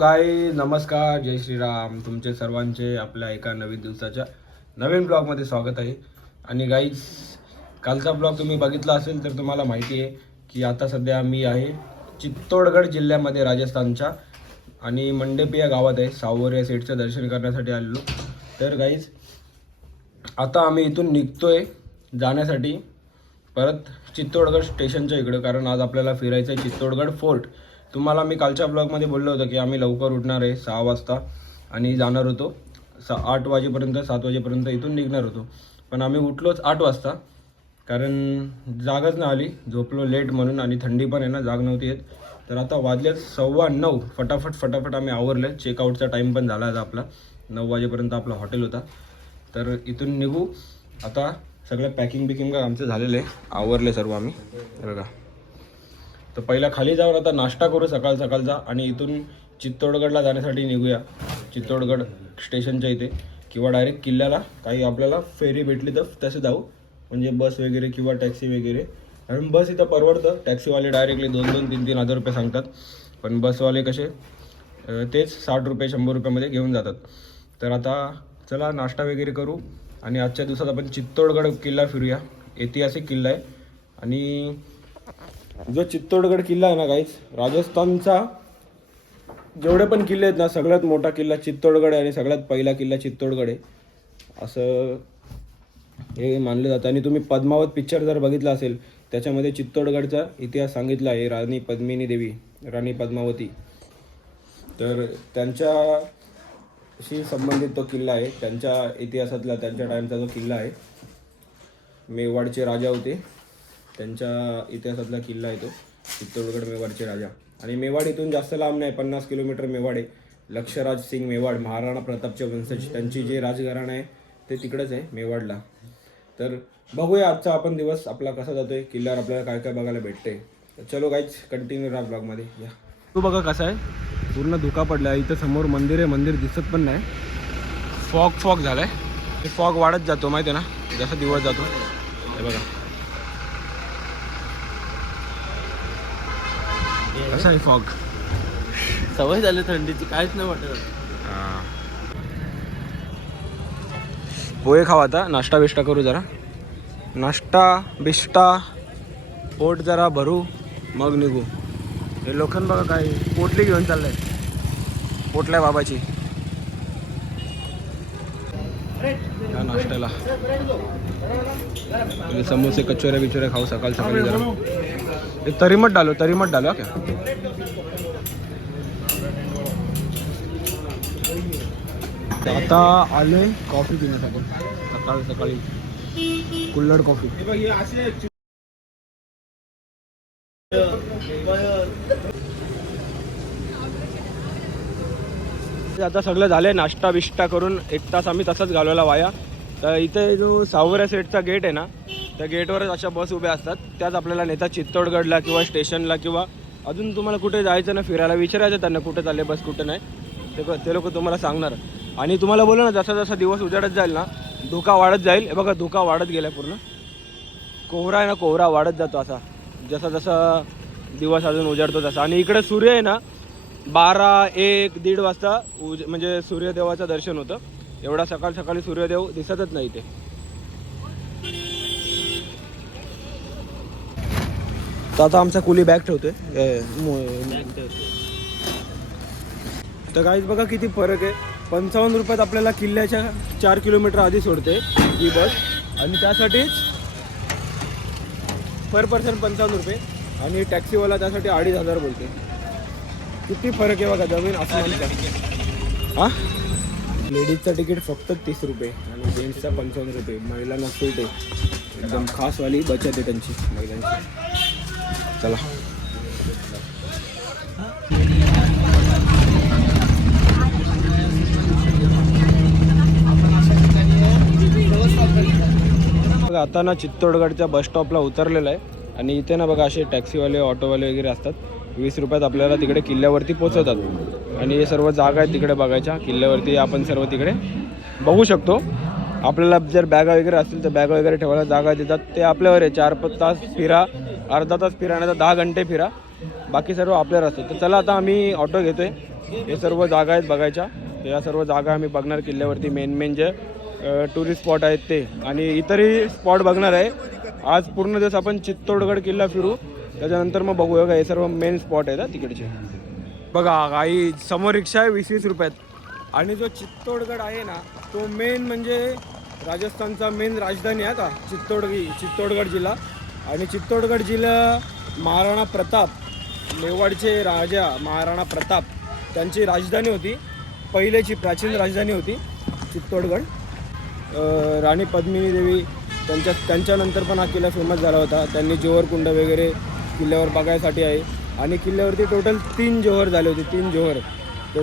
Guys नमस्कार, जय श्रीराम. तुमचे सर्वांचे आपल्या एका नवीन दिवसाच्या नवीन ब्लॉगमध्ये स्वागत आहे. आणि गाईज कालचा ब्लॉग तुम्ही बघितला असेल तर तुम्हाला माहिती आहे की आता सध्या मी आहे चित्तोडगड जिल्ह्यामध्ये राजस्थानच्या आणि मंडेप या गावात आहे. सावरिया सेठचं दर्शन करण्यासाठी आलेलो. तर गाईज आता आम्ही इथून निघतोय जाण्यासाठी परत चित्तोडगड स्टेशनच्या इकडं, कारण आज आपल्याला फिरायचं आहे चित्तोडगड फोर्ट. तुम्हाला मी कालच्या ब्लॉगमध्ये बोललो होतो की आम्ही लवकर उठणार आहे 6 वाजता आणि जाणार होतो 8 वाजेपर्यंत 7 वाजेपर्यंत इथून निघणार होतो. पण आम्ही उठलोच 8 वाजता, कारण जागच नाही आली, झोपलो लेट म्हणून आणि थंडी पण आहे ना, जाग नव्हती येत. तर आता वाजलेत 9:15. फटाफट आम्ही आवरले. चेकआउटचा टाईम पण झाला आता आपला 9 वाजेपर्यंत आपला हॉटेल होता. तर इथून निघू आता. सगळं पॅकिंग आमचं झालेलं आहे, आवरले सर्व आम्ही बघा. तर पहिला खाली जाऊन आता नाश्ता करू सकाळचा आणि इथून चित्तोडगडला जाण्यासाठी निघूया. चित्तोडगड स्टेशनच्या इथे किंवा डायरेक्ट किल्ल्याला काही आपल्याला फेरी भेटली तर तसे जाऊ, म्हणजे बस वगैरे किंवा टॅक्सी वगैरे. कारण बस इथं परवडतं, टॅक्सीवाले डायरेक्टली 2-3 हजार रुपये सांगतात, पण बसवाले कसे तेच 60 रुपये 100 रुपयामध्ये घेऊन जातात. तर आता चला नाश्ता वगैरे करू आणि आजच्या दिवसात आपण चित्तोडगड किल्ला फिरूया. ऐतिहासिक किल्ला आहे आणि जो चित्तोडगड किल्ला आहे ना गाईज, राजस्थानचा जेवढे पण किल्ले आहेत ना, सगळ्यात मोठा किल्ला चित्तोडगड आहे आणि सगळ्यात पहिला किल्ला चित्तोडगड आहे असं हे मानलं जातं. आणि तुम्ही पद्मावत पिक्चर जर बघितला असेल त्याच्यामध्ये चित्तोडगडचा इतिहास सांगितला आहे. राणी पद्मिनी देवी, राणी पद्मावती, तर त्यांच्याशी संबंधित तो किल्ला आहे. त्यांच्या इतिहासातला त्यांच्या टाईमचा जो किल्ला आहे. मेवाडचे राजा होते, त्यांच्या इतिहासातला किल्ला आहे तो चित्तोडगड, मेवाडचे राजा. आणि मेवाड इथून जास्त लांब नाही, 50 किलोमीटर मेवाड आहे. लक्षराज सिंग मेवाड, महाराणा प्रतापचे वंशज, त्यांची जे राजघराणं आहे ते तिकडेच आहे मेवाडला. तर बघूया आजचा आपण दिवस आपला कसा जातोय, किल्ल्यावर आपल्याला काय काय बघायला भेटते. तर चलो गाईज, कंटिन्यू राहा ब्लॉगमध्ये. या तू बघा कसा आहे, पूर्ण धुका पडला आहे. इथं समोर मंदिर आहे, मंदिर दिसत पण नाही, फॉग झाला आहे. फॉग वाढत जातो माहिती आहे ना जसा दिवस जातो. हे बघा कसं आहे फॉग, सवय झाली थंडीची, काहीच नाही वाटत. पोहे खावा आता, नाश्ता बिष्टा करू जरा, नाश्ता बिष्टा पोट जरा भरू मग निघू. हे लोखंड बघा काय पोटली घेऊन चाललंय, पोटल्या बाबाची या नाश्त्याला. समोसे कचोऱ्या बिचोऱ्या खाऊ सकाळी जरा. ते तरीमट डालो क्या. आता आलोय कॉफी पिण्यासाठी, सकाळी कुल्हड कॉफी. आता सगळं झालंय, नाश्ता बिष्टा करून 1 तास आम्ही तसंच घालवायला वाया. तर इथे जो सावरिया सेठचा गेट आहे ना, त्या गेटवरच अशा बस उभ्या असतात, त्याच आपल्याला नेतात चित्तोडगडला किंवा स्टेशनला, किंवा अजून तुम्हाला कुठे जायचं ना फिरायला विचारायचं त्यांना कुठे चालले बस कुठे नाही, ते लोक तुम्हाला सांगणार. आणि तुम्हाला बोलू ना, जसा जसा दिवस उजाडत जाईल ना धोका वाढत जाईल. हे बघा धोका वाढत गेला पूर्ण, कोहरा आहे ना, कोहरा वाढत जातो असा जसा जसा दिवस अजून उजाडतो तसा. आणि इकडे सूर्य आहे ना 12-1-1:30 वाजता म्हणजे सूर्यदेवाचं दर्शन होतं. एवढा सकाळी सूर्यदेव दिसतच नाही इथे. तर आता आमचा कुली बॅग ठेवतोय. तर गाईज बघा किती फरक आहे. 55 रुपयात आपल्याला किल्ल्याच्या 4 किलोमीटर आधी सोडते ही बस, आणि त्यासाठीच पर पर्सन 55 रुपये, आणि टॅक्सीवाला त्यासाठी 2,500 बोलते. किती फरक आहे बघा, जमीन आसमानचा. लेडीजचं तिकीट फक्त 30 रुपये आणि जेंट्सचा 55 रुपये. महिलांना सूट आहे, एकदम खासवाली बचत आहे त्यांची महिलांची. चला आता ना चित्तोडगडच्या बस स्टॉपला उतरलेलं आहे आणि इथे ना बघा असे टॅक्सीवाले ऑटोवाले वगैरे असतात. 20 रुपयात आपल्याला तिकडे किल्ल्यावरती पोचवतात. आणि हे सर्व जागा आहेत तिकडे बघायच्या. किल्ल्यावरती आपण सर्व तिकडे बघू शकतो. आपल्याला जर बॅगा वगैरे असतील तर बॅगा वगैरे ठेवायला जागा देतात. ते आपल्यावर आहे, 4-5 तास फिरा, अर्धा तास फिरा, नाही तर 10 घंटे फिरा, बाकी सर्व आपल्यावर असतं. तर चला आता आम्ही ऑटो घेतोय हे सर्व जागा आहेत बघायच्या. तर या सर्व जागा आम्ही बघणार किल्ल्यावरती. मेन जे टुरिस्ट स्पॉट आहेत ते, आणि इतरही स्पॉट बघणार आहे. आज पूर्ण दिवस आपण चित्तोडगड किल्ला फिरू, त्याच्यानंतर मग बघूया का हे सर्व मेन स्पॉट आहेत तिकडचे. बघा काही समोर रिक्षा आहे 20-20 रुपयात. आणि जो चित्तोडगड आहे ना तो मेन म्हणजे राजस्थानचा मेन राजधानी आहे का चित्तोडगड जिल्हा. आणि चित्तोडगड जिल्हा महाराणा प्रताप, मेवाडचे राजा महाराणा प्रताप त्यांची राजधानी होती, पहिल्याची प्राचीन राजधानी होती चित्तोडगड. राणी पद्मिनी देवी त्यांच्यानंतर पण हा किल्ला फेमस झाला होता. त्यांनी जोहरकुंड वगैरे किल्ल्यावर बघायसाठी आहे. आणि किल्ल्यावरती टोटल 3 जोहर झाले होते, 3 जोहर. तर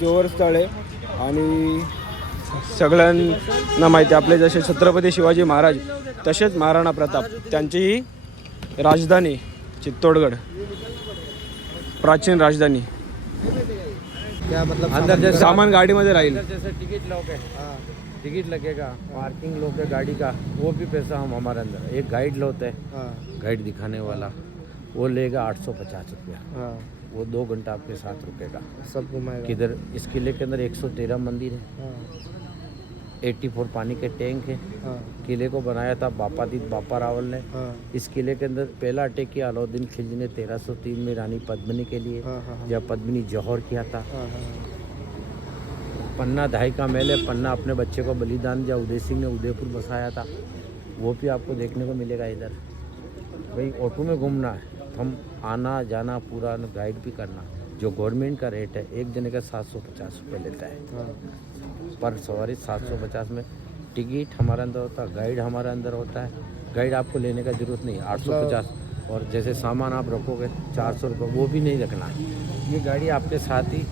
जोहर स्थळ आहे. आणि सगळ्यांना माहिती आपले जसे छत्रपती शिवाजी महाराज तसेच महाराणा प्रताप त्यांचीही राजधानी चित्तोडगड, प्राचीन राजधानी. क्या मतलब अंदर जैसे सामान गाडीमध्ये राहील. जैसे टिकट लोगे, टिकट लगेगा, पार्किंग लोगे गाड़ी का, वो भी पैसा हम हमारे अंदर. एक गाइड लोते हैं, हाँ गाइड दिखाने वाला, वो लेगा 850 रुपया. हाँ वो 2 घंटा आपके साथ रुकेगा. सब घुमाएगा. किधर इस किले के अंदर 113 मंदिर है, हाँ 84 पानी के टैंक है. हाँ किले को बनाया था बापा रावल ने. हाँ इस किले के अंदर पहला अटैक किया अलाउद्दीन खिलजी ने 1303 में रानी पद्मिनी के लिए, हाँ हाँ जब पद्मिनी जौहर किया था. हाँ हाँ पन्ना दहाई का महल है. पन्ना अपने बच्चे को बलिदान दिया. उदय सिंह ने उदयपुर बसाया था, वो भी आपको देखने को मिलेगा इधर. भाई ऑटो में घूमना है, हम आना जाना पूरा गाइड भी करना. जो गवर्नमेंट का रेट है एक जने का 750 रुपये लेता है हाँ पर सवारी. 750 में टिकट हमारे अंदर होता है, गाइड हमारे अंदर होता है. गाइड आपको लेने का ज़रूरत नहीं, 850. और जैसे सामान आप रखोगे 400 रुपये, वो भी नहीं रखना है. ये गाड़ी आपके साथ ही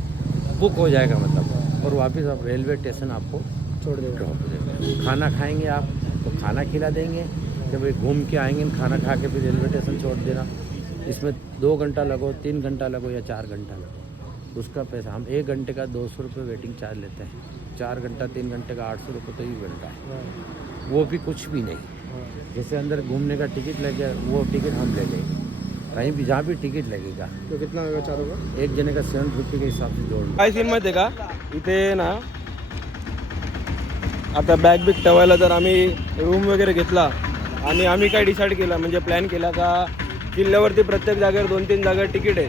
बुक हो जाएगा मतलब. और वापस आप रेलवे स्टेशन आपको छोड़ देगा. ड्रॉप हो जाएगा. खाना खाएंगे आप तो खाना खिला देंगे. जब भाई घूम के आएंगे खाना खा के फिर रेलवे स्टेशन छोड़ देना. इसमें 2 घंटा लगो, 3 घंटा लगो या 4 घंटा लगो, उसका पैसा हम 1 घंटे का 200 रुपये वेटिंग चार्ज लेते हैं. 4 घंटा 3 घंटे का 800 रुपये तो ही घंटा है. हाँ वो भी कुछ भी नहीं. हाँ जैसे अंदर घूमने का टिकट लगेगा वो टिकट हम ले लेंगे. कहीं भी जहाँ भी टिकट लगेगा तो कितना होगा चारों का? एक जने का 7 रुपये के हिसाब से जोड़ना. काय सीन माहिती आहे का इथे ना, आता बॅग बिग ठेवायला तर आम्ही रूम वगैरे घेतला. आणि आम्ही काय डिसाईड केलं म्हणजे प्लॅन केला का किल्ल्यावरती प्रत्येक जागेवर 2-3 जागेवर तिकीट आहे,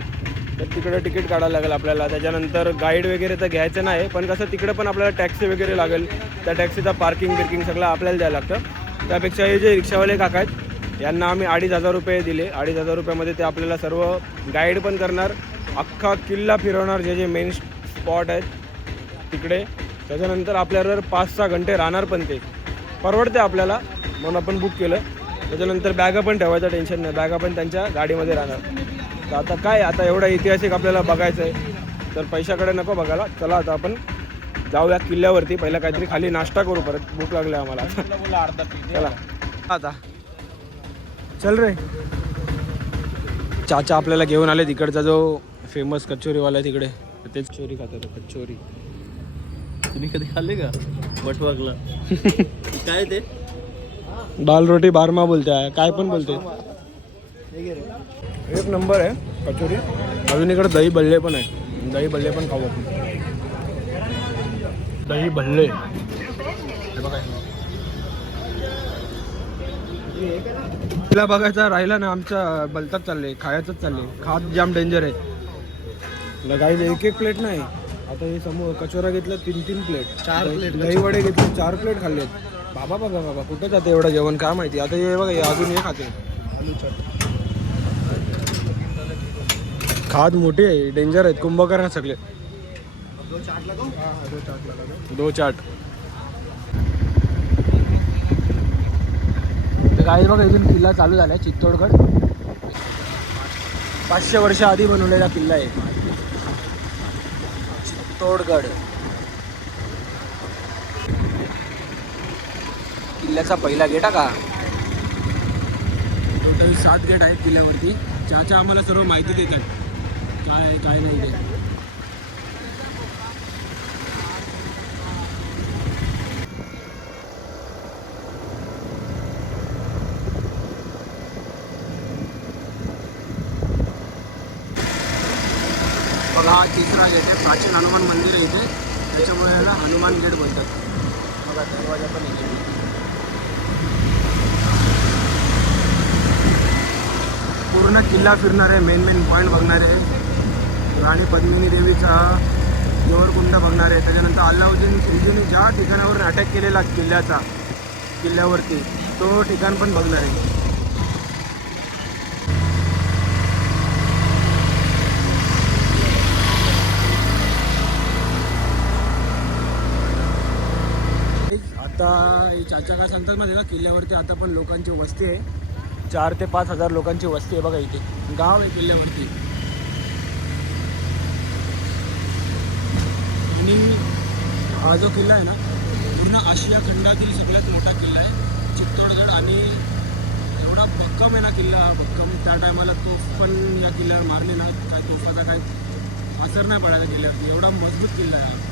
तर तिकडे तिकीट काढायला लागेल आपल्याला. त्याच्यानंतर गाईड वगैरे तर घ्यायचं नाही, पण कसं तिकडे पण आपल्याला टॅक्सी वगैरे लागेल. त्या टॅक्सीचा पार्किंग सगळं आपल्याला द्यायला लागतं. त्यापेक्षा हे जे रिक्षावाले काका आहेत यांना आम्ही 2,500 रुपये दिले. 2,500 रुपयामध्ये ते आपल्याला सर्व गाईड पण करणार, अख्खा किल्ला फिरवणार, जे मेन स्पॉट आहेत तिकडे. त्याच्यानंतर आपल्यावर 5-6 घंटे राहणार, पण ते परवडते आपल्याला म्हणून आपण बुक केलं. त्याच्यानंतर बॅगा पण ठेवायचं टेन्शन नाही, बॅगा पण त्यांच्या गाडीमध्ये राहणार. तर आता काय, आता एवढं ऐतिहासिक आपल्याला बघायचं आहे तर पैशाकडे नको बघायला. चला आता आपण जाऊया किल्ल्यावरती. पहिला काहीतरी खाली नाश्ता करू, परत भूक लागली आम्हाला. चला आता चल रे. चाचा आपल्याला घेऊन आले तिकडचा जो फेमस कचोरीवाला आहे तिकडे, तेच कचोरी खातात. कचोरी तुम्ही कधी खाल्ले का वटवागला? काय ते दाल रोटी बारमा बोलते आहे, काय पण बोलते. एक नंबर आहे कचोरी. अजून इकडे दही भल्ले पण आहे, दही भल्ले पण खाऊ आपण. दही भल्ले हे बघा. तिला बघायचा राहिला ना, आमच्या बलतात चालले, खायचंच चालले. खात जाम डेंजर आहे. काही 1-1 प्लेट नाही. आता हे समोर कचोरा घेतलं 3-3 प्लेट, 4 प्लेट. दही वडे घेतले 4 प्लेट खाल्लेत. बाबा कुठं जाते एवढं जेवण काय माहिती. आता हे बघा, हे अजून हे खाते आलू चाट. खात मोठी आहे, डेंजर आहेत, कुंभकर आहेत सगळे. 2 चाट. काय बघा, इथून किल्ला चालू झाला आहे चित्तोडगड. 500 वर्ष आधी बनवलेला किल्ला आहे चित्तोडगड. किल्ल्याचा पहिला गेट आहे का. टोटल 7 गेट आहेत किल्ल्यावरती. चाचा आम्हाला सर्व माहिती देतात काय काय नाही ते. बघा हा अंतराळ येते. प्राचीन हनुमान मंदिर आहे इथे, त्याच्यामुळे याला हनुमान गेट बोलतात. बघा दरवाजा पण इथे. पूर्ण किल्ला फिरणार आहे, मेन पॉईंट बघणार आहे. राणी पद्मिनी देवीचा जोवरकुंड बघणार आहे. त्याच्यानंतर अल्लाउद्दीन खिलजीने ज्या ठिकाणावर अटॅक केलेला किल्ल्यावरती तो ठिकाण पण बघणार आहे. आता हे चाचा काय सांगतात माहिती का, किल्ल्यावरती आता पण लोकांची वस्ती आहे. 4 ते 5 हजार लोकांची वस्ती आहे बघा इथे. गाव आहे किल्ल्यावरती. आणि हा जो किल्ला आहे ना, पूर्ण आशिया खंडातील सगळ्यात मोठा किल्ला आहे. चित्तोडगड. आणि एवढा भक्कम आहे ना किल्ला, भक्कम. त्या टायमाला तोफ पण या किल्ल्यावर मारले ना, काय तोफाचा काय असर नाही पडायला किल्ल्यावरती. एवढा मजबूत किल्ला आहे.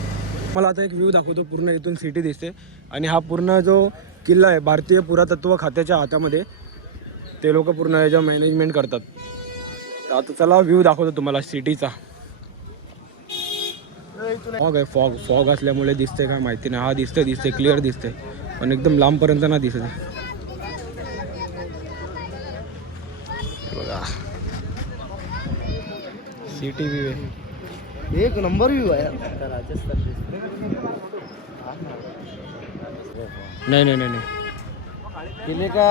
मला आता एक व्ह्यू दाखवतो. पूर्ण इथून सिटी दिसते. आणि हा पूर्ण जो किल्ला आहे भारतीय पुरातत्व खात्याच्या हातामध्ये, ते लोक पूर्ण याच्या मॅनेजमेंट करतात. तर आता चला व्ह्यू दाखवतो तुम्हाला सिटीचा. फॉग आहे, फॉग असल्यामुळे दिसते काय माहिती नाही. हा दिसते क्लिअर दिसते, पण एकदम लांबपर्यंत ना दिसत. बघा सिटी व्यू आहे. एक नंबर व्यू आहे. नहीं किले का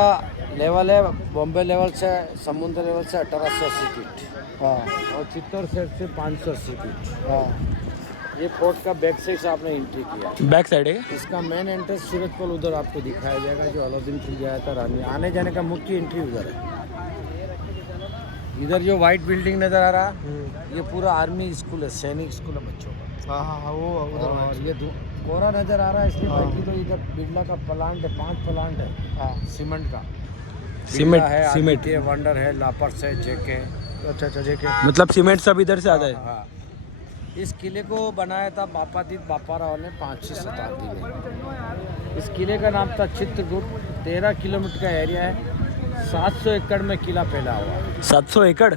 लेवल है बॉम्बे लेवल से, समुद्र लेवल से 1880 फीट। हाँ और चित्तौड़ साइड से 580 फीट। हाँ ये फोर्ट का बैक साइड से आपने एंट्री किया। बैक साइड है. इसका मेन एंट्रेंस सूरज पोल उधर आपको दिखाया जाएगा, जो अलाउद्दीन खिलजी आया था रानी। आने जाने का मुख्य एंट्री उधर है। इधर जो वाइट बिल्डिंग नज़र आ रहा, ये पूरा आर्मी स्कूल है, सैनिक स्कूल है बच्चों का। हाँ हाँ वो उधर और ये कोहरा नज़र आ रहा है, इसलिए हाँ। बाकी तो इधर बिरला का प्लांट है, 5 प्लांट है हाँ सीमेंट का। सीमेंट है, सीमेंट आदित्य वंडर है, लापर्स है, जेके। अच्छा जेके मतलब सीमेंट सब इधर से आता है. हाँ। इस किले को बनाया था बापादीद बापाराव ने 5वीं शताब्दी में। इस किले का नाम था चित्रकूट। 13 किलोमीटर का एरिया है। 700 एकड़ में किला फैला हुआ है। 700 एकड़.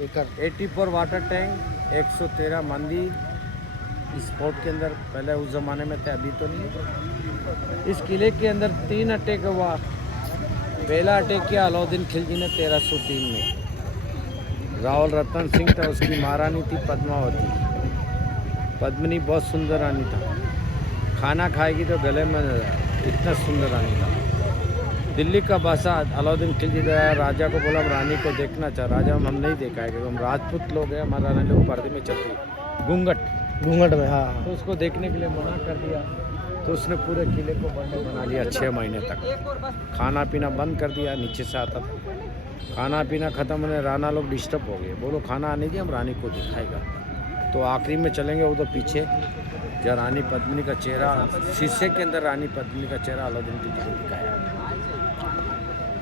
एकड़ 84 वाटर टैंक, 113 मंदिर इस फोर्ट के अंदर पहले उस ज़माने में थे, अभी तो नहीं। इस किले के अंदर 3 अटैक हुआ। पहला अटैक किया अलाउद्दीन खिलजी ने 1303 में। रावल रतन सिंह था, उसकी महारानी थी पद्मावती। पद्मिनी बहुत सुंदर रानी था, खाना खाएगी तो गले में इतना सुंदर रानी था। दिल्ली का बादशाह अलाउद्दीन खिलजी राजा को बोला रानी को देखना चाह। राजा हम नहीं देखा है, क्योंकि हम राजपूत लोग हैं, हमारा रानी लोग पर्दे में चलती है, घूंघट में। हाँ तो उसको देखने के लिए मना कर दिया। तो उसने पूरे किले को बंद बना लिया 6 महीने तक। खाना पीना बंद कर दिया, नीचे से आता था। खाना पीना ख़त्म होने राना लोग डिस्टर्ब हो गए, बोलो खाना आने दिए, हम रानी को दिखाएगा। तो आखिरी में चलेंगे वो तो पीछे, जब रानी पद्मिनी का चेहरा, शीशे के अंदर रानी पद्मिनी का चेहरा अलाउद्दीन खिलजी को दिखाया।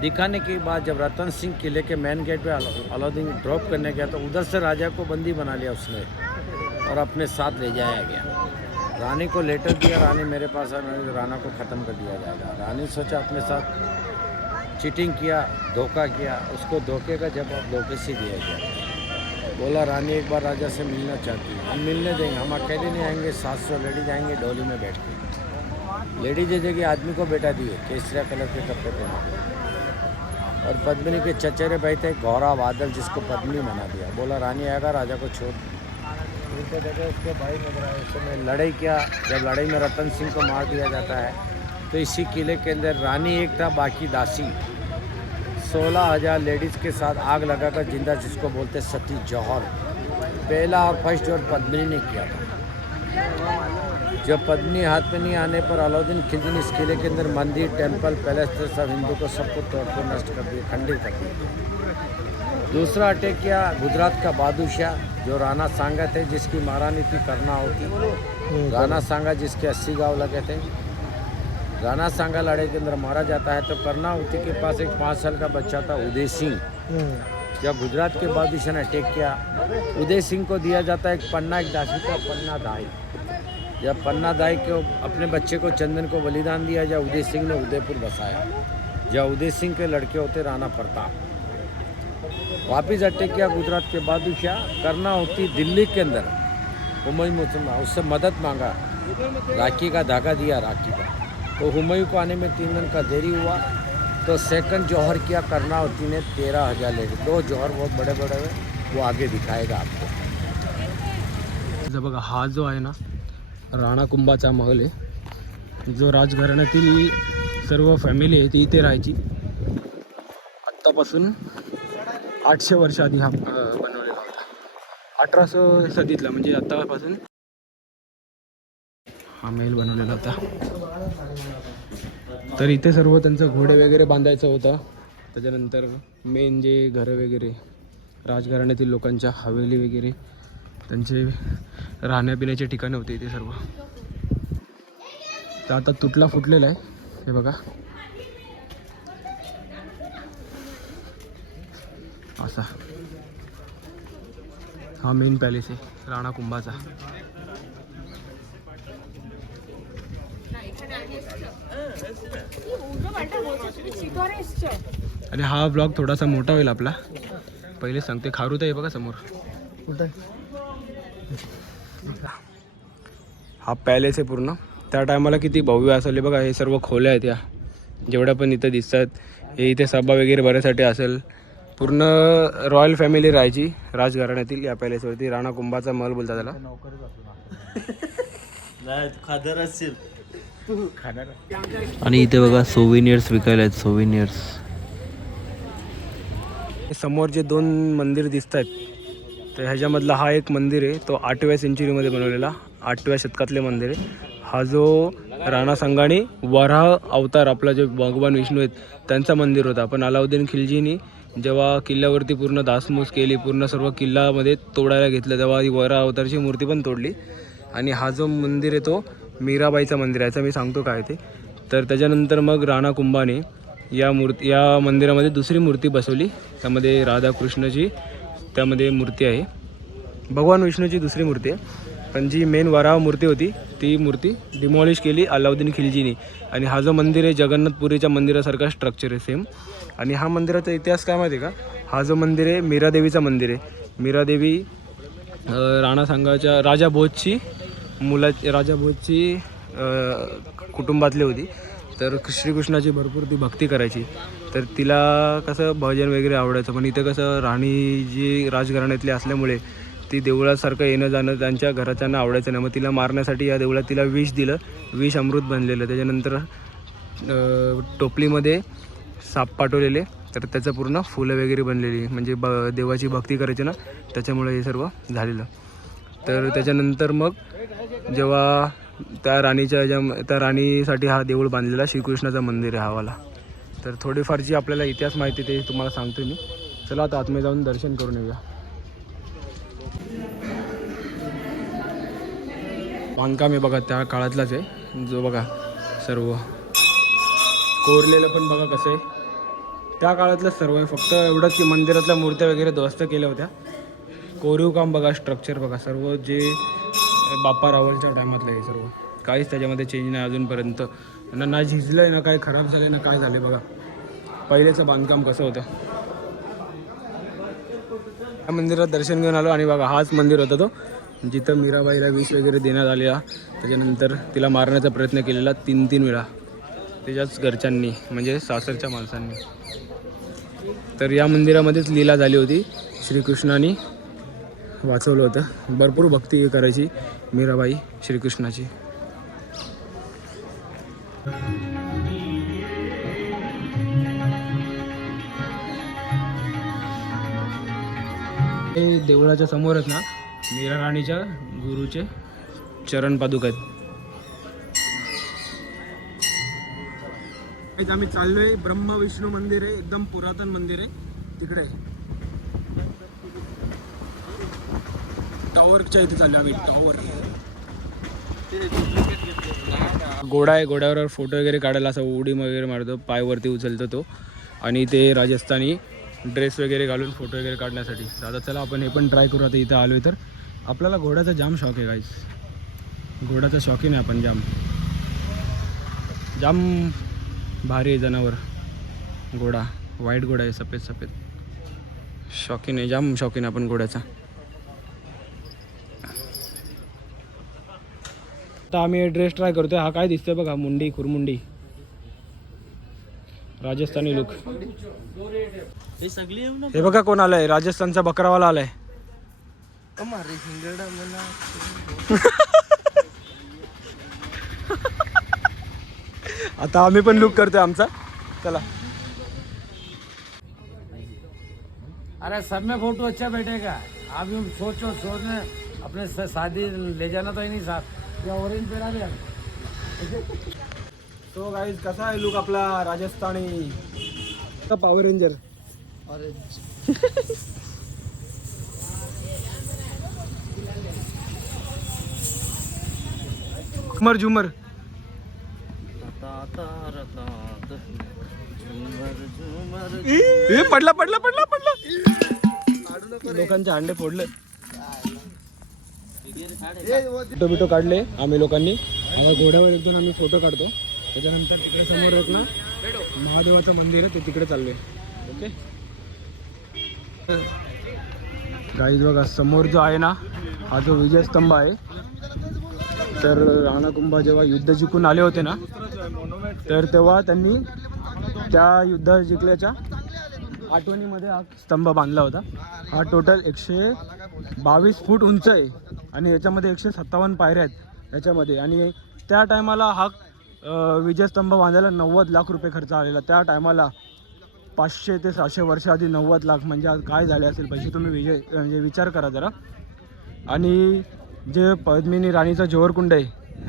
दिखाने के बाद जब रतन सिंह किले के मेन गेट पे अलाउद्दीन ड्रॉप करने गया, तो उधर से राजा को बंदी बना लिया उसने और अपने साथ ले जाया गया। रानी को लेटर दिया, रानी मेरे पास है, राना को ख़त्म कर दिया जाएगा। रानी सोचा अपने साथ चीटिंग किया, धोखा किया, उसको धोखे का जवाब धोखे से दिया गया। बोला रानी एक बार राजा से मिलना चाहती है, हम मिलने देंगे, हम अकेले नहीं आएंगे, 700 लेडीज आएंगे डोली में बैठ के। लेडीज जगह आदमी को बैठा दिए, केसरिया कलर के कपड़े पहना। और पद्मिनी के चचेरे भाई थे गौरा बादल, जिसको पद्मिनी बना दिया। बोला रानी आएगा, राजा को छोड़। उनके जगह उसके भाई नजर आए। उस समय लड़ाई किया, जब लड़ाई में रतन सिंह को मार दिया जाता है, तो इसी किले के अंदर रानी एक था, बाकी दासी। 16,000 लेडीज़ के साथ आग लगाकर जिंदा, जिसको बोलते सती जौहर, पहला और फर्स्ट जोर पद्मिनी ने किया था। जब पद्मिनी हाथ में नहीं आने पर अलाउद्दीन खिलजी ने इस किले के अंदर मंदिर, टेंपल, पैलेस थे, सब हिंदू को सबको तोड़फोड़ नष्ट कर दिए, खंडित कर दिए। दूसरा अटैक किया गुजरात का बादशाह, जो राणा सांगा थे, जिसकी महारानी थी कर्णावती। राणा सांगा जिसके 80 गाँव लगे थे। राणा सांगा लड़ाई के अंदर मारा जाता है, तो कर्णावती के पास एक 5 साल का बच्चा था उदय सिंह। जब गुजरात के बादशाह ने अटैक किया, उदय सिंह को दिया जाता है एक पन्ना, एक दासी का पन्ना दाई। जब पन्ना दाई को अपने बच्चे को चंदन को बलिदान दिया, जब उदय सिंह ने उदयपुर बसाया। जब उदय सिंह के लड़के होते राणा प्रताप। वापिस अटैक किया गुजरात के बादशाह। कर्णावती दिल्ली के अंदर हुमायूं उससे मदद मांगा, राखी का धागा दिया राखी का। तो हुमायूं को आने में 3 दिन का देरी हुआ, तो सेकंड जौहर किया कर्णावती ने 13,000 लेके। 2 जौहर बहुत बड़े बड़े हुए, वो आगे दिखाएगा आपको। जर बघा हा जो आहे ना राणा कुंभाचा महल आहे, जो राजघराण्यातील सर्व फॅमिली आहे ती इथे राहायची। आत्तापासून 800 वर्ष आधी हा बनवलेला होता, 1800 सदीतला, म्हणजे आत्तापासून हा महल बनवलेला होता। तर इथे सर्व त्यांचं घोडे वगैरे बांधायचं होतं। त्याच्यानंतर मेन जे घरं वगैरे राजघराण्यातील लोकांच्या हवेली वगैरे त्यांचे राहण्यापिण्याचे ठिकाणं होते इथे सर्व। तर आता तुटला फुटलेला आहे, हे बघा असा हा मेन पॅलेस आहे राणा कुंभाचा। आणि हा ब्लॉग थोडासा मोठा होईल आपला, पहिले सांगते। खारुता आहे बघा समोर, कुठं हा पॅलेस आहे पूर्ण। त्या टायमाला किती भव्य असेल बघा, हे सर्व खोल्या आहेत या जेवढ्या पण इथं दिसतात। हे इथे सभा वगैरे भरायसाठी असेल। पूर्ण रॉयल फॅमिली राहायची राजघराण्यातील या पॅलेसवरती। राणा कुंभाचा महल बोलतात त्याला। आणि इथे बघा सोविनियर्स विकायला आहेत, सोविनियर्स। समोर जे 2 मंदिर दिसत आहेत, तर ह्याच्यामधला हा एक मंदिर आहे, तो 8व्या सेंचुरीमध्ये बनवलेला, 8व्या शतकातले मंदिर आहे। हा जो राणा सांगाने वराह अवतार आपला जे भगवान विष्णू आहेत त्यांचा मंदिर होता। पण अलाउद्दीन खिलजीनी जेव्हा किल्ल्यावरती पूर्ण दासमूस केली, पूर्ण सर्व किल्ल्यामध्ये तोडायला घेतलं, तेव्हा ही वराह अवतारची मूर्ती पण तोडली। आणि हा जो मंदिर आहे तो मीराबाईचा मंदिर आहे, याचं मी सांगतो काय ते। तर त्याच्यानंतर मग राणा कुंभाने या मंदिरामध्ये दुसरी मूर्ती बसवली, त्यामध्ये राधाकृष्णाची त्यामध्ये मूर्ती आहे, भगवान विष्णूची दुसरी मूर्ती आहे। पण जी मेन वराह मूर्ती होती ती मूर्ती डिमॉलिश केली अलाउद्दीन खिलजीने। आणि हा जो मंदिर आहे जगन्नाथपुरीच्या मंदिरासारखा स्ट्रक्चर आहे सेम। आणि हा मंदिराचा इतिहास काय माहिती आहे का, हा जो मंदिर आहे मीरादेवीचा मंदिर आहे। मीरादेवी राणा सांगाच्या राजा भोजची कुटुंबातली होती। तर श्रीकृष्णाची भरपूर ती भक्ती करायची, तर तिला कसं भजन वगैरे आवडायचं। पण इथं कसं राणी जी राजघराण्यातली असल्यामुळे ती देवळासारखं येणं जाणं त्यांच्या घराच्यांना आवडायचं नाही। मग तिला मारण्यासाठी या देवळात तिला विष दिलं, विष अमृत बनलेलं। त्याच्यानंतर टोपलीमध्ये साप पाठवलेले, तर त्याचं पूर्ण फुलं वगैरे बनलेली, म्हणजे देवाची भक्ती करायची ना, त्याच्यामुळे हे सर्व झालेलं। तर त्याच्यानंतर मग जेव्हा त्या राणीसाठी हा देऊळ बांधलेला श्रीकृष्णाचं मंदिर आहे हावाला। तर थोडीफार जी आपल्याला इतिहास माहिती ते तुम्हाला सांगतो मी। चला आता आतमध्ये जाऊन दर्शन करून येऊया। बांधकाम आहे बघा त्या काळातलाच आहे, जो बघा सर्व कोरलेलं पण बघा कसं आहे, त्या काळातलंच सर्व आहे। फक्त एवढंच की मंदिरातल्या मूर्त्या वगैरे ध्वस्त केल्या होत्या। कोरीव काम बघा, स्ट्रक्चर बघा, सर्व जे बाप्पा रावलच्या टायमातलं आहे सर्व, काहीच त्याच्यामध्ये चेंज नाही अजूनपर्यंत। ना झिजलं आहे, ना काय खराब झालं, ना काय झालं बघा। पहिलेचं बांधकाम कसं होतं। या मंदिरात दर्शन घेऊन आलो, आणि बघा हाच मंदिर होता तो जिथं मीराबाईला विष वगैरे देण्यात आलेला। त्याच्यानंतर तिला मारण्याचा प्रयत्न केलेला 3 वेळा त्याच्याच घरच्यांनी, म्हणजे सासरच्या माणसांनी। तर या मंदिरामध्येच लीला झाली होती, श्रीकृष्णाने वाचवलं होतं। भरपूर भक्ती करायची मीराबाई श्रीकृष्णाची। हे देवळाच्या समोरच ना मीरा राणीच्या गुरुचे चरण पादुका आहेत। आम्ही चाललोय, ब्रह्म विष्णू मंदिर आहे, एकदम पुरातन मंदिर आहे तिकडे। टॉवरच्या इथे चाललो आम्ही, टॉवर। घोडा आहे, घोड्यावर फोटो वगैरे काढायला असा उडी वगैरे मारतो, पायवरती उचलतो तो। आणि ते राजस्थानी ड्रेस वगैरे घालून फोटो वगैरे काढण्यासाठी। आता चला आपण हे पण ट्राय करू। आता इथं आलोय तर आपल्याला घोड्याचा जाम शौक आहे गाईस, घोड्याचा शौकीन आहे आपण, जाम भारी आहे जनावर घोडा। व्हाईट घोडा आहे, सफेद शौकीन आहे, जाम शौकीन आहे आपण घोड्याचा। आता आम्ही ड्रेस ट्राय करतोय. हा काय दिसतोय बघा, मुंडी खुरमुंडी राजस्थानी लुक. हे बघा कोण आलंय, राजस्थानचा बकरावाला आलाय. आता आम्ही पण लुक करतोय आमचा. चला. अरे सब में फोटो अच्छा बैठेगा. आप यूँ सोचो सोचने अपने शादी ले जाना तो ही नहीं साथ या ऑरेंज पेड़ा भी. तो गाइस कसा आहे लुक आपला राजस्थानी पॉवर रेंजर. ऑरेंज. झुमर झुमर. ए, पडला पडला पडला पडला. लोकांचे अंडे फोडले. फोटो बिटो काढले आम्ही लोकांनी. आता घोड्यावर एक दोन आम्ही फोटो काढतो. त्याच्यानंतर तिकडे समोर एक ना महादेवाचं मंदिर आहे, ते तिकडे चाललोय. ओके गाईज बघा, समोर जो आहे ना हा जो विजयस्तंभ आहे. तर राणा कुंभा जेव्हा युद्ध जिंकून आले होते ना, तर तेव्हा त्यांनी त्या युद्ध जिंकल्याच्या आठवणीमध्ये हा स्तंभ बांधला होता. हा टोटल 122 फूट उंच आहे आणि याच्यामध्ये 157 पायऱ्या आहेत याच्यामध्ये. आणि त्या टायमाला हा विजयस्तंभ बांधायला 90 लाख रुपये खर्च आलेला. त्या टायमाला 500 ते 600 वर्ष आधी 90 लाख म्हणजे आज काय झाले असेल पैसे, तुम्ही म्हणजे विचार करा जरा. आणि जे पद्मिनी राणीचा जोहरकुंड आहे,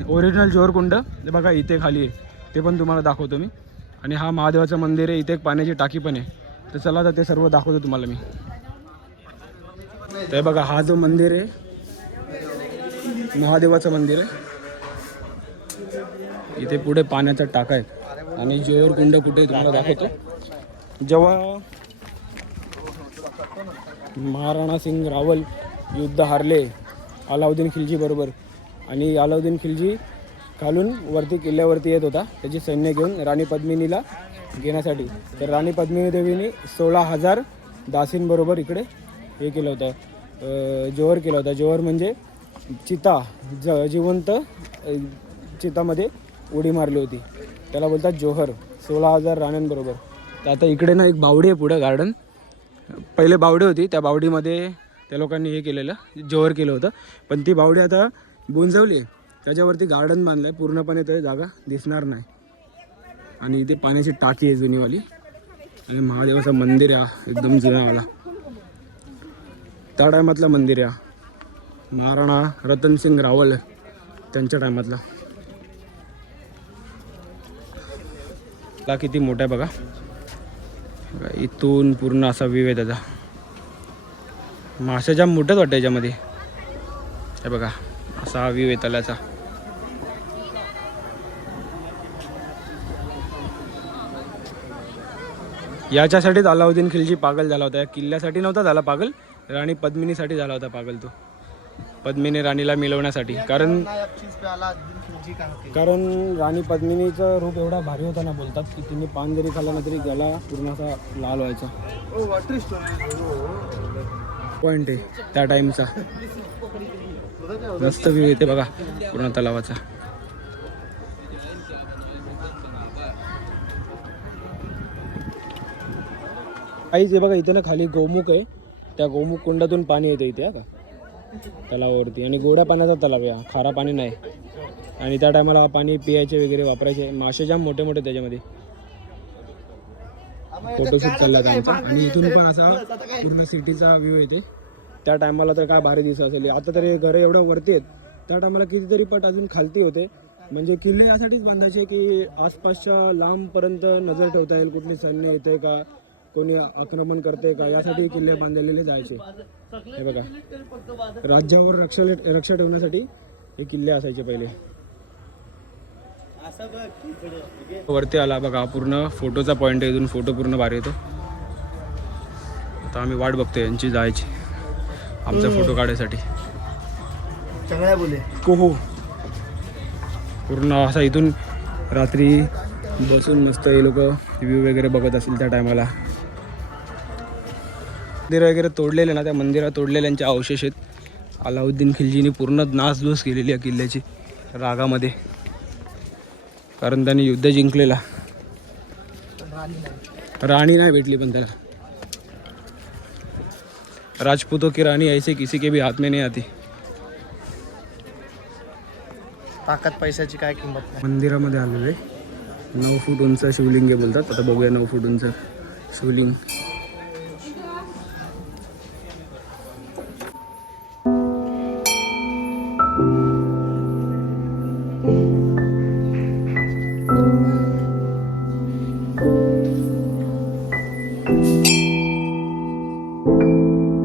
ओरिजिनल जोहरकुंड, ते बघा इथे खाली आहे, ते पण तुम्हाला दाखवतो मी. आणि हा महादेवाचं मंदिर आहे, इथे एक पाण्याची टाकी पण आहे. तर चला तर ते सर्व दाखवतो तुम्हाला मी. ते बघा हा जो मंदिर आहे महादेवाचं मंदिर आहे. इथे पुढे पाण्याचा टाका आहे आणि जोहरकुंड कुठे तुम्हाला दाखवतो. जेव्हा महाराणा सिंग रावल युद्ध हारले अलाउद्दीन खिलजी बरोबर, आणि अलाउद्दीन खिलजी खालून वरती किल्ल्यावरती येत होता त्याची सैन्य घेऊन राणी पद्मिनीला घेण्यासाठी. तर राणी पद्मिनी देवीने 16,000 दासींबरोबर इकडे हे केलं होतं, जोहर केला होता. जोहर म्हणजे चिता, जिवंत चितामध्ये उडी मारली होती, त्याला बोलतात जोहर. 16,000 राण्यांबरोबर. तर आता इकडे ना एक बावडी आहे पुढं गार्डन. पहिले बावडी होती, त्या बावडीमध्ये त्या लोकांनी हे केलेलं जोहर केलं होतं, पण ती बावडी आता बुंजवली आहे. त्याच्यावरती गार्डन बांधलं आहे, पूर्णपणे ते जागा दिसणार नाही. आणि इथे पाण्याची टाकी आहे जुनीवाली. आणि महादेवाचं मंदिर आहे एकदम जुनावाला, त्या टायमातलं मंदिर आहे. महाराणा रतनसिंग रावल त्यांच्या टायमातला. किती मोठा आहे बघा, इथून पूर्ण असा व्ह्यू आहे त्याचा. मासे जाम मोठेच वाटतं याच्यामध्ये. हे बघा असा हा व्ह्यू आहे तलाचा. याच्यासाठीच अलाउद्दीन खिलजी पागल झाला होता. या किल्ल्यासाठी नव्हता झाला पागल, राणी पद्मिनीसाठी झाला होता पागल तो. पद्मिनी राणीला मिळवण्यासाठी. कारण राणी पद्मिनीचं रूप एवढा भारी होता ना, बोलतात की तिने पान जरी खाल्ला ना तरी गला पूर्ण असा लाल व्हायचा. पॉइंट आहे त्या टाइमचा. मस्त व्ह्यू येते बघा पूर्ण तलावाचा. काहीच आहे बघा इथे ना खाली गोमुख आहे, त्या गोमुख कुंडातून पाणी येतं इथे का तलावावरती. आणि गोड्या पाण्याचा तलाव आहे, खारा पाणी नाही. आणि त्या टायमाला पाणी पियायचे वगैरे वापरायचे. मासे जाम मोठे मोठे त्याच्यामध्ये. फोटोशूट चालला आमचा. आणि इथून पण असा पूर्ण सिटीचा व्ह्यू येते. त्या टायमाला तर काय भारी दिसत असेल. आता तर हे घरं एवढं वरती आहेत, त्या टायमाला कितीतरी पट अजून खालती होते. म्हणजे किल्ले यासाठीच बांधायचे की आसपासच्या लांबपर्यंत नजर ठेवता येईल, कुठली सैन्य येते का, कोणी आक्रमण करते का, यासाठी किल्ले बांधलेले जायचे. हे बघा राज्यावर रक्षा ठेवण्यासाठी हे किल्ले असायचे पहिले. वरती आला बघा पूर्ण फोटोचा पॉईंट आहे. इथून फोटो पूर्ण भारी येतो. आता आम्ही वाट बघतोय यांची जायची आमचा फोटो काढायसाठी. कोहो पूर्ण असा इथून रात्री बसून मस्त हे लोक व्ह्यू वगैरे बघत असतील. त्या टायमाला मंदिर वगैरे तोडलेले ना, त्या मंदिरात तोडलेल्यांचे अवशेष आहेत. अलाउद्दीन खिलजीने पूर्ण नासधूस केलेली आहे किल्ल्याची. रागामध्ये, कारण त्याने युद्ध जिंकलेला. राणी नाही भेटली पण त्याला. राजपूतों की रानी ऐसे किसी के भी हाथ में नहीं आती. ताकद पैशाची काय किंमत नाही. मंदिरामध्ये आलेलो आहे. 9 फूट उंच शिवलिंग आहे बोलतात. आता बघूया 9 फूट उंच शिवलिंग.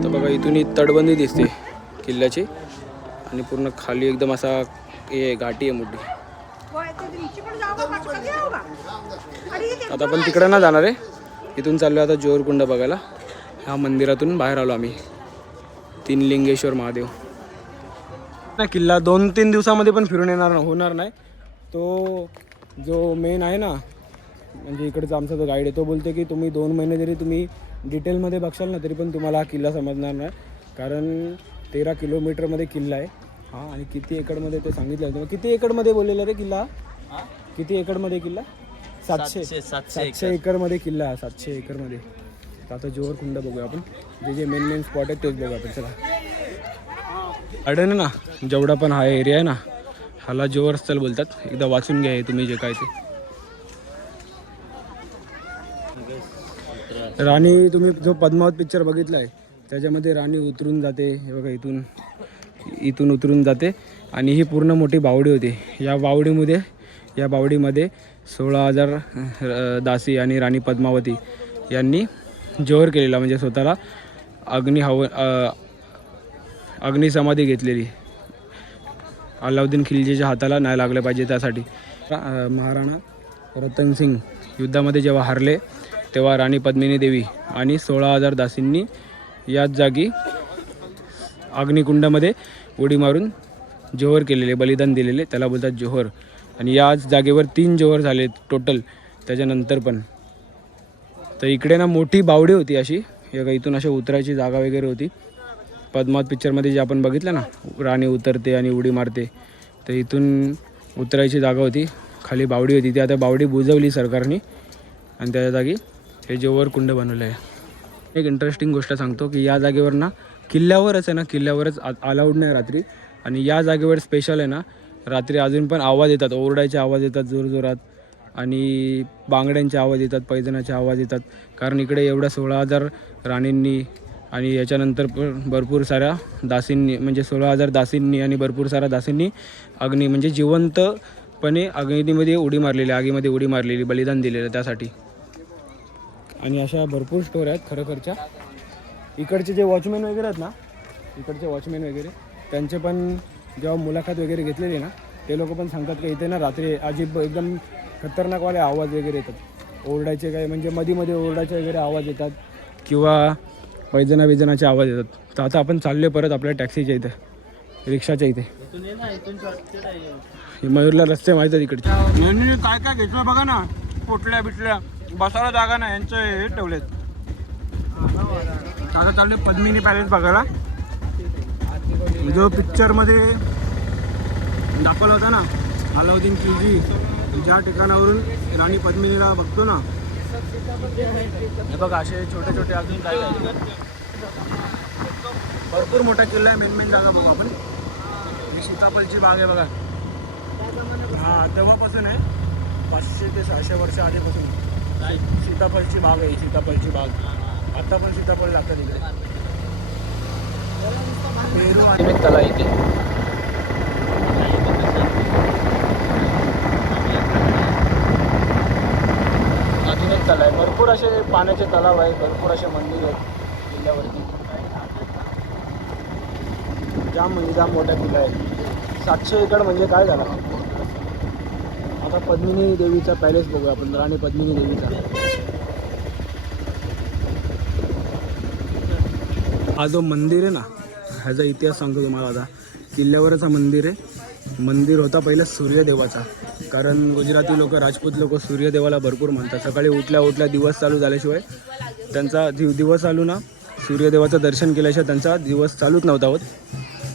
तर बघा इथून ही तटबंदी दिसते किल्ल्याची आणि पूर्ण खाली एकदम असा हे घाटी आहे मोठी. आता आपण तिकडं ना जाणार आहे. इथून चाललो आता जोहरकुंड बघायला. ह्या मंदिरातून बाहेर आलो आम्ही. 3 लिंगेश्वर महादेव. ना किल्ला 2-3 दिवसामध्ये पण फिरून होणार नाही. तो जो मेन आहे ना, म्हणजे इकडचा आमचा जो गाईड आहे तो बोलते की तुम्ही 2 महिने जरी तुम्ही डिटेलमध्ये बघशाल ना तरी पण तुम्हाला हा किल्ला समजणार नाही. कारण 13 किलोमीटरमध्ये किल्ला आहे हा. आणि किती एकरमध्ये ते सांगितलं आहे. किती एकरमध्ये बोललेलं रे किल्ला? किती एकरमध्ये किल्ला? 700 एकरमध्ये किल्ला. 700 एकरमध्ये. तर आता जोहरकुंड बघूया आपण. जे मेन स्पॉट आहेत तेच बघू आपण. चला. गार्डन आहे ना, जेवढा पण हा एरिया आहे ना, ह्याला जोहर स्थल बोलतात. एकदा वाचून घ्या तुम्ही जे काय ते. राणी, तुम्ही जो पद्मावत पिक्चर बघितला आहे त्याच्यामध्ये राणी उतरून जाते. हे बघा इथून उतरून जाते. आणि ही पूर्ण मोठी बावडी होती. या बावडीमध्ये 16,000 दासी आणि राणी पद्मावती यांनी जोहर केलेला, म्हणजे स्वतःला अग्निसमाधी घेतलेली. अलाउद्दीन खिलजीच्या हाताला नाही लागलं पाहिजे त्यासाठी. महाराणा रतन सिंग युद्धामध्ये जेव्हा हारले तेव्हा राणी पद्मिनी देवी आणि 16,000 दासींनी याच जागी अग्निकुंडामध्ये उडी मारून जोहर केलेले, बलिदान दिलेले, त्याला बोलतात जोहर. आणि याच जागेवर 3 जोहर झाले टोटल त्याच्यानंतर पण. तर इकडे ना मोठी बावडी होती अशी. इथून अशा उतरायची जागा वगैरे होती. पद्मावत पिक्चरमध्ये जे आपण बघितलं ना, राणी उतरते आणि उडी मारते, तर इथून उतरायची जागा होती. खाली बावडी होती. ती आता बावडी बुजवली सरकारने आणि त्याच्या जागी हे जोहर कुंड बनवलं आहे. एक इंटरेस्टिंग गोष्ट सांगतो की या जागेवर ना किल्ल्यावरच आहे ना, किल्ल्यावरच अलाउड नाही रात्री. आणि या जागेवर स्पेशल आहे ना, रात्री अजून पण आवाज येतात, ओरडायचे आवाज येतात जोरजोरात, आणि बांगड्यांचे आवाज येतात, पैजणाचे आवाज येतात. कारण इकडे एवढ्या 16,000 राणींनी आणि याच्यानंतर भरपूर साऱ्या दासींनी, म्हणजे 16,000 दासींनी आणि भरपूर साऱ्या दासींनी म्हणजे जिवंतपणे अग्नीमध्ये उडी मारलेली, आगीमध्ये उडी मारलेली, बलिदान दिलेलं त्यासाठी. आणि अशा भरपूर स्टोऱ्या आहेत खरोखरच्या. इकडचे जे वॉचमॅन वगैरे आहेत ना, इकडचे वॉचमॅन वगैरे त्यांचे पण जेव्हा मुलाखत वगैरे घेतलेली ना, ते लोक पण सांगतात की इथे ना रात्री अजीब एकदम खतरनाकवाले आवाज वगैरे येतात. ओरडायचे काय, म्हणजे मध्ये ओरडायचे वगैरे आवाज येतात किंवा पैजनाचे आवाज येतात. तर आता आपण चाललो परत आपल्या टॅक्सीच्या इथे, रिक्षाच्या इथे. मयूरला रस्ते माहीत आहेत इकडचे. यांनी काय काय घेतलं बघा ना, पोटल्या बिटल्या, बसायला जागा नाही, यांचं हे ठेवलेत. आता चालले पद्मिनी पॅलेस बघायला. जो पिक्चरमध्ये दाखवला होता ना, अलाउद्दीन खिलजी ज्या ठिकाणावरून राणी पद्मिनीला बघतो ना, हे बघा असे छोटे छोटे अजून काय भरपूर मोठा किल्ला आहे. मेन जागा बघू आपण. ही सीताफळची बाग आहे बघा. हां, तेव्हापासून आहे, 500 ते 600 वर्ष आधीपासून सीताफळची बाग आहे. सीताफळची बाग आता पण सीताफळ लागतात इकडे. तला इथे आधुनिक तलाव आहे. भरपूर असे पाण्याचे तलाव आहेत, भरपूर असे मंदिर आहेत किल्ल्यावरती. जाम मोठा किल्ला आहे. 700 एकर म्हणजे काय झाला. आता पद्मिनी देवीचा पॅलेस बघूया आपण, राणी पद्मिनी देवीचा. हा जो मंदिर आहे ना, ह्याचा इतिहास सांगतो तुम्हाला. आता किल्ल्यावरच हा मंदिर आहे. मंदिर होता पहिला सूर्यदेवाचा. कारण गुजराती लोक, राजपूत लोक सूर्यदेवाला भरपूर मानतात. सकाळी उठल्या दिवस चालू झाल्याशिवाय त्यांचा दिवस चालू ना, सूर्यदेवाचं दर्शन केल्याशिवाय त्यांचा दिवस चालूच नव्हता होत.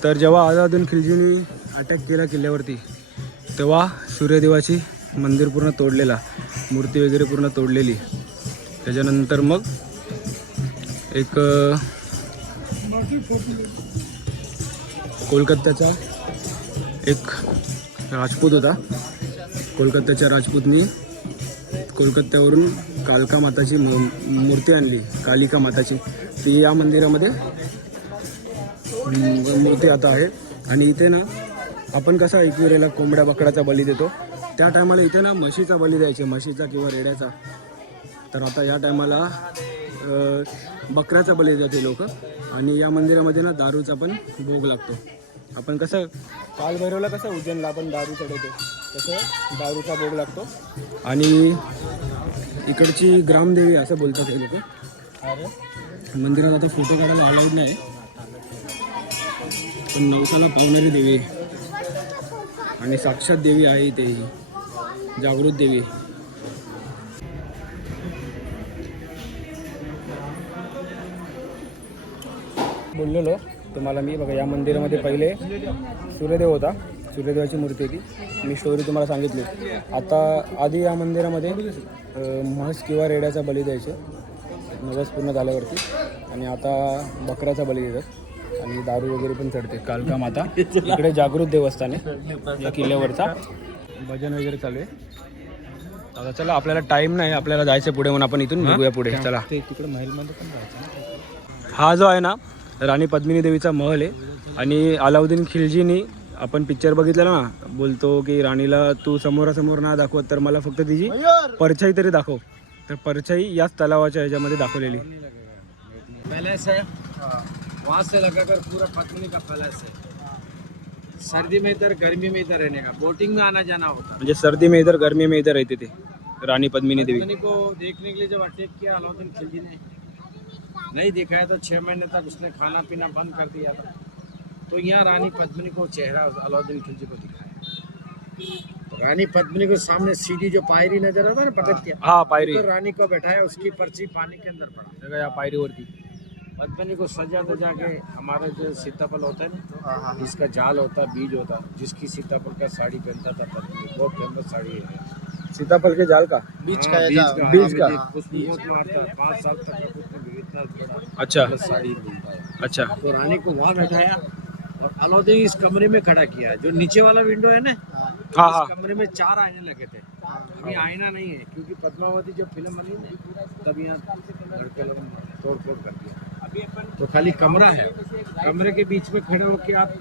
तर जेव्हा अलाउद्दीन खिलजीने अटॅक केला किल्ल्यावरती, तेव्हा सूर्यदेवाची मंदिर पूर्ण तोडलेला, मूर्ती वगैरे पूर्ण तोडलेली. त्याच्यानंतर मग एक कोलकात्याचा एक राजपूत होता. कोलकात्याच्या राजपूतनी कोलकात्यावरून कालिका माताची मूर्ती आणली, कालिका माताची. ती या मंदिरामध्ये मूर्ती आता आहे. आणि इथे ना आपण कसा एकविरेला कोंबड्या बकड्याचा बली देतो, त्या टायमाला इथे ना म्हशीचा बली द्यायचे, म्हशीचा किंवा रेड्याचा. तर आता या टायमाला बकऱ्याचा बली देते लोक. आणि या मंदिरामध्ये ना दारूचा पण भोग लागतो. आपण कसं कालभैरवला कसं उज्जैनला आपण दारू चढवतो, तसं दारूचा भोग लागतो. आणि इकडची ग्रामदेवी असं बोलतात हे लोक. मंदिरात आता फोटो काढायला अलाउड नाही, पण नवसाला पावणारी देवी आणि साक्षात देवी आहे इथे, जागृत देवी. बोललेलो तुम्हाला मी, बघा या मंदिरामध्ये पहिले सूर्यदेव होता, सूर्यदेवाची मूर्ती होती. मी स्टोरी तुम्हाला सांगितली. आता आधी या मंदिरामध्ये म्हस किंवा रेड्याचा बली द्यायचे नवस पूर्ण झाल्यावरती. आणि आता बकऱ्याचा बली देतात आणि दारू वगैरे पण चढते. कालिका माता इकडे जागृत देवस्थान आहे या किल्ल्यावरचा. भजन वगैरे चालू आहे. आता चला, आपल्याला टाईम नाही, आपल्याला जायचं पुढे, म्हणून आपण इथून बघूया पुढे. चला, तिकडे महलमध्ये पण जायचं. हा जो आहे ना राणी पद्मिनी देवीचा महल आहे. आणि अलाउद्दीन खिलजीनी, आपण पिक्चर बघितलेला ना, बोलतो की राणीला तू समोरासमोर ना दाखवत तर मला फक्त तिची परछाई तरी दाखव. तर परछाई याच तलावाच्या ह्याच्यामध्ये दाखवलेली. पैलेस है, वहाँ से लगाकर पूरा पद्मिनी का पैलेस है. सर्दी में इधर, गर्मी में इधर रहने का, बोटिंग में आना जाना होता. म्हणजे सर्दी में इधर, गर्मी में इधर रहते थे रानी पद्मिनी देवी. पद्मिनी को देखने के लिए जब अटैक किया अलाउद्दीन खिलजी ने, नहीं दिखाया तो 6 महीने तक उसने खाना पीना बंद कर दिया था. तो यहाँ रानी पद्मिनी को चेहरा अलाउद्दीन खिलजी को दिखाया. रानी पद्मिनी को सामने सीधी जो पायरी नजर आता है ना, पटक किया, हाँ पायरी, तो रानी को बैठाया, उसकी पर्ची पानी के अंदर पड़ा. या पायरीवरती पद्मिनी को सजा दजा के, हमारा जो सीताफल होता है ना, इसका जाल होता है, बीज होता है, जिसकी सीताफल का साड़ी पहनता था पद्मिनी, बहुत फेमस साड़ी है. सीताफल के जाल का, बीच हाँ, का है जा- बीज का. खुशबू बहुत मारता है. 5 साल तक का कुछ इतना बड़ा अच्छा साड़ी मिलता है. अच्छा. तो रानी को वहाँ बैठाया और अलाउद्दीन इस कमरे में खड़ा किया. जो नीचे वाला विंडो है ना, हाँ हाँ इस कमरे में 4 आईने लगे थे. अभी आईना नहीं है, क्योंकि पद्मावती जो फिल्म बनी ना, तब यहाँ लड़के लोग तोड़ फोड़ कर दिया. तो खाली कमरा है. कमरे के बीच में खड़े होकर आप